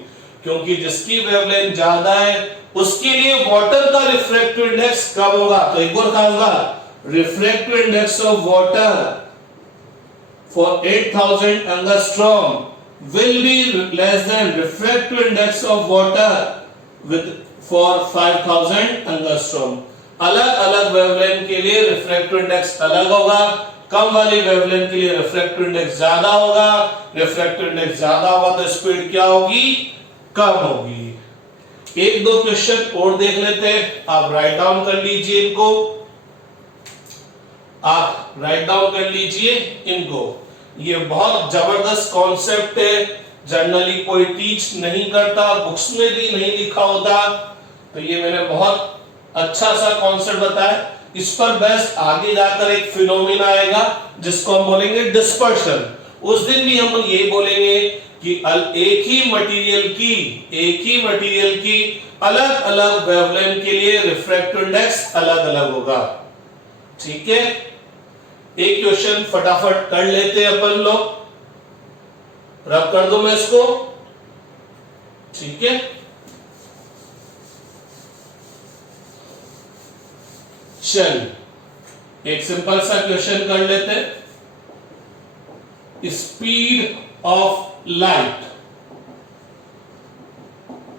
क्योंकि जिसकी वेवलेंथ ज्यादा है उसके लिए वाटर का रिफ्रैक्टिव इंडेक्स कम होगा। तो एक और खास बात, refractive index of water for 8000 angstrom will be less than refractive index of water with for 5000 angstrom। अलग अलग वेवलेंथ के लिए रिफ्रैक्टिव इंडेक्स अलग होगा। कम वाली वेवलेंथ के लिए रिफ्रैक्टिव इंडेक्स ज्यादा होगा, रिफ्रैक्टिव इंडेक्स ज्यादा होगा तो स्पीड क्या होगी, कम होगी। एक दो क्वेश्चन और देख लेते हैं, आप राइट डाउन कर लीजिए इनको, आप राइट डाउन कर लीजिए इनको। ये बहुत जबरदस्त कॉन्सेप्ट है, जनरली कोई टीच नहीं करता, बुक्स में भी नहीं लिखा होता, तो ये मैंने बहुत अच्छा सा कॉन्सेप्ट बताया। इस पर बेस्ट आगे जाकर एक फिनोमेना आएगा जिसको हम बोलेंगे डिस्पर्शन। उस दिन भी हम ये बोलेंगे कि एक ही मटेरियल की अलग अलग वेवलेंथ के लिए रिफ्रैक्टिव इंडेक्स अलग अलग होगा। ठीक है, एक क्वेश्चन फटाफट कर लेते हैं अपन लोग, रब कर दूं मैं इसको। ठीक है, चलिए एक सिंपल सा क्वेश्चन कर लेते हैं। Speed of light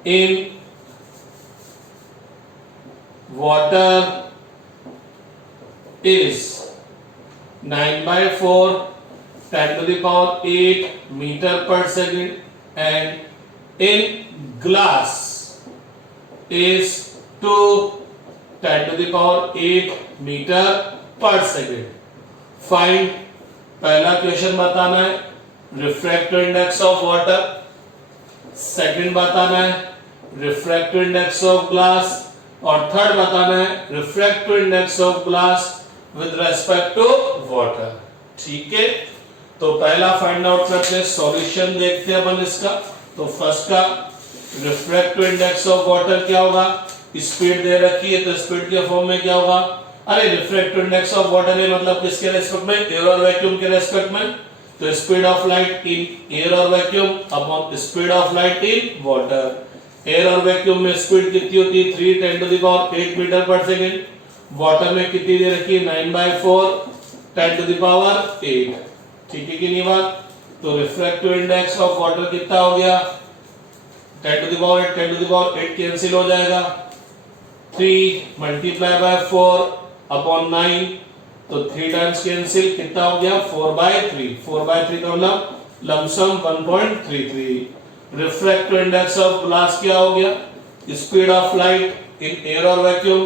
in water is 9/4 10⁸ meter per second and in glass is 2 10⁸ meter per second. Find, पहला क्वेश्चन बताना है refractive index of water, second बताना है रिफ्रैक्टिव इंडेक्स ऑफ ग्लास, और थर्ड बताना है refractive index of glass with respect to water. ठीक है, तो पहला फाइंड आउट करते हैं, सॉल्यूशन देखते हैं अपन इसका। तो फर्स्ट का रिफ्रैक्टिव इंडेक्स ऑफ वाटर क्या होगा, स्पीड दे रखी है तो स्पीड के फॉर्म में क्या होगा, अरे रिफ्रैक्टिव इंडेक्स ऑफ वाटर है मतलब किसके रेस्पेक्ट में, एयर और वैक्यूम के रेस्पेक्ट में, तो speed of light in air और vacuum upon speed of light in water. Air और वैक्यूम में स्पीड कितनी होती है 3 10⁸ मीटर पर सेकेंड, वाटर में कितनी दे रखी है 9/4 10⁸। ठीक है कि नहीं बात, तो रिफ्रैक्टिव इंडेक्स ऑफ वाटर कितना हो गया 10⁸ कैंसिल हो जाएगा, 3 × 4 अपॉन 9, तो 3 टाइम्स कैंसिल, कितना हो गया 4/3 का मतलब lump sum 1.33। Refractive index of glass क्या हो गया, speed of light in air और vacuum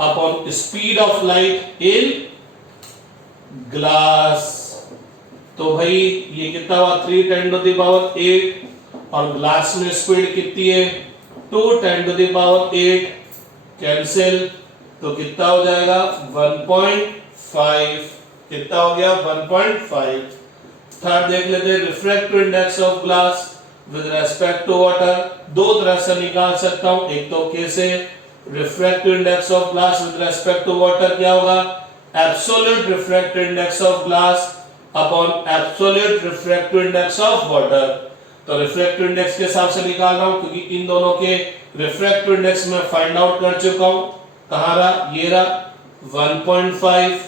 upon speed of light in glass. तो भाई ये कितना हुआ 3 10⁸, और ग्लास में स्पीड कितनी है 2 10⁸, कैंसिल, तो कितना हो जाएगा 1.5, कितना हो गया 1.5। थर्ड देख लेते हैं refractive index of glass with respect to water, दो तरह से निकाल सकता हूं, एक तो कैसे, refractive index of glass with respect to water क्या होगा, absolute refractive index of glass upon absolute refractive index of water. तो रिफ्रैक्टिव इंडेक्स के हिसाब से निकाल रहा हूं क्योंकि इन दोनों के रिफ्रैक्टिव इंडेक्स में फाइंड आउट कर चुका हूं, कहां रहा, ये रहा 1.5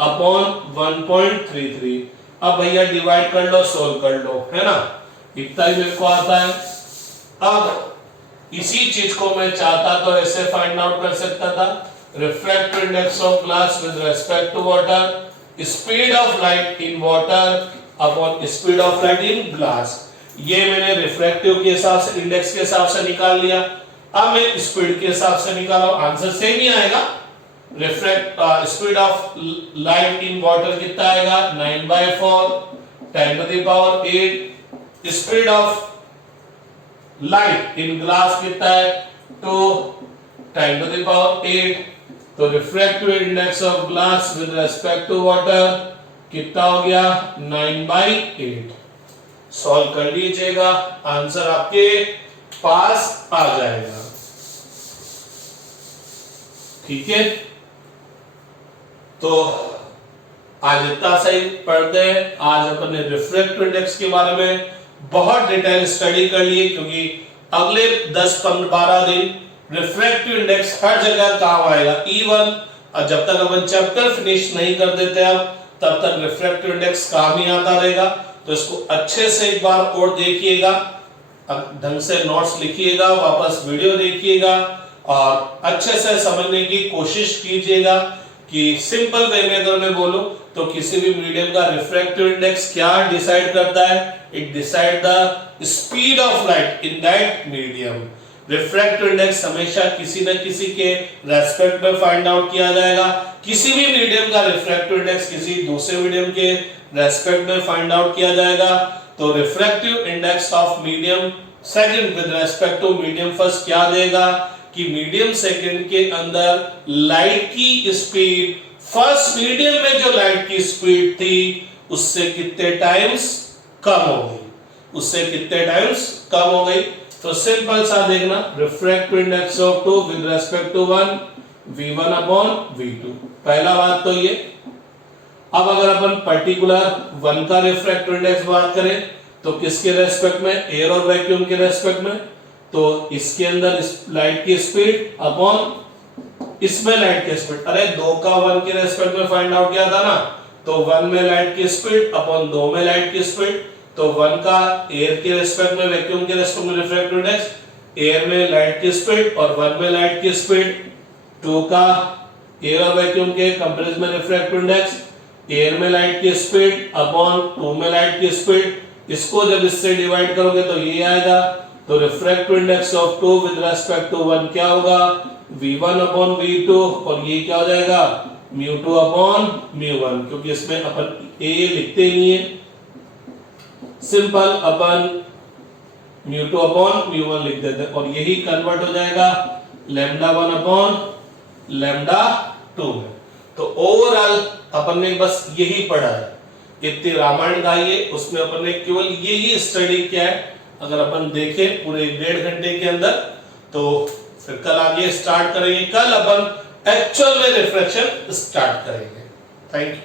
अपॉन 1.33। अब भैया डिवाइड कर लो, सोल्व कर लो, है ना, इतना ही मेरे को आता है। अब इसी चीज को मैं चाहता तो ऐसे फाइंड आउट कर सकता था, refractive index of glass with respect to water, speed of light in water upon speed of light in glass. ये मैंने रिफ्रैक्टिव के हिसाब से, इंडेक्स के हिसाब से निकाल लिया। अब मैं स्पीड के हिसाब से निकाला, आंसर सेम ही आएगा। Speed of light in water कितना आएगा 9/4 10⁸। Speed of light in glass कितना है 2 10⁸। तो refractive index of glass with respect to water कितना हो गया 9/8। सॉल्व कर लीजिएगा, आंसर आपके पास आ जाएगा। ठीक है, तो आज इतना सही पढ़ते हैं। आज अपन ने रिफ्रैक्टिव इंडेक्स के बारे में बहुत डिटेल स्टडी कर लिए, क्योंकि अगले 10-12 दिन रिफ्रैक्टिव इंडेक्स हर जगह काम आएगा। इवन और जब तक अपन चैप्टर फिनिश नहीं कर देते अब तब तक रिफ्रैक्टिव इंडेक्स काम ही आता रहेगा। तो इसको अच्छे से एक बार और देखिएगा, ढंग से नोट्स लिखिएगा, वापस वीडियो देखिएगा और अच्छे से समझने की कोशिश कीजिएगा। कि सिंपल वे में अगर मैं बोलूं तो किसी भी मीडियम का रिफ्रैक्टिव इंडेक्स क्या डिसाइड करता है, it decide the speed of light in that medium. Refractive index हमेशा किसी न किसी के रेस्पेक्ट में फाइंड आउट किया जाएगा। किसी भी मीडियम का रिफ्रैक्टिव इंडेक्स किसी दूसरे मीडियम के रेस्पेक्ट में फाइंड आउट किया जाएगा। तो refractive index of medium second with respect to medium first क्या देगा कि मीडियम सेकंड के अंदर लाइट की स्पीड फर्स्ट मीडियम में जो लाइट की स्पीड थी उससे कितने टाइम्स कम हो गई, उससे कितने टाइम्स कम हो गई। तो सिंपल सा देखना, refractive index of 2 with respect to 1 v1 upon v2, पहला बात तो ये। अब अगर अपन पर्टिकुलर 1 का रिफ्रैक्टिव इंडेक्स बात करें तो किसके रेस्पेक्ट में, एयर और वैक्यूम के रेस्पेक्ट में, तो इसके अंदर लाइट की स्पीड अपॉन इसमें लाइट की स्पीड। अरे 2 का 1 के रेस्पेक्ट में फाइंड आउट किया था ना, तो 1 में लाइट की स्पीड अपॉन 2 में लाइट की स्पीड। तो 1 का एयर के रेस्पेक्ट में, वैक्यूम के रेस्पेक्ट में रिफ्रैक्टिव इंडेक्स, एयर में लाइट की स्पीड और 1 में लाइट की स्पीड। 2 का एयर और वैक्यूम के कंपैरिजन में रिफ्रैक्टिव इंडेक्स, एयर में लाइट की स्पीड अपॉन 2 में लाइट की स्पीड। इसको जब इससे डिवाइड करोगे तो ये आएगा। तो refractive index of 2 with respect to 1 क्या होगा, v1 अपॉन v2, और ये क्या हो जाएगा, mu2 अपॉन mu1, क्योंकि इसमें अपन a लिखते नहीं है, सिंपल अपन mu2 अपॉन mu1 लिख देते हैं, और यही कन्वर्ट हो जाएगा λ1 अपॉन λ2 में। तो ओवरऑल अपन ने बस यही पढ़ा है, इतनी रामायण गाई है, उसमें अपन ने केवल यही स्टडी किया है। अगर अपन देखें पूरे 1.5 घंटे के अंदर, तो फिर कल आगे स्टार्ट करेंगे, कल अपन एक्चुअल में रिफ्रैक्शन स्टार्ट करेंगे। Thank you.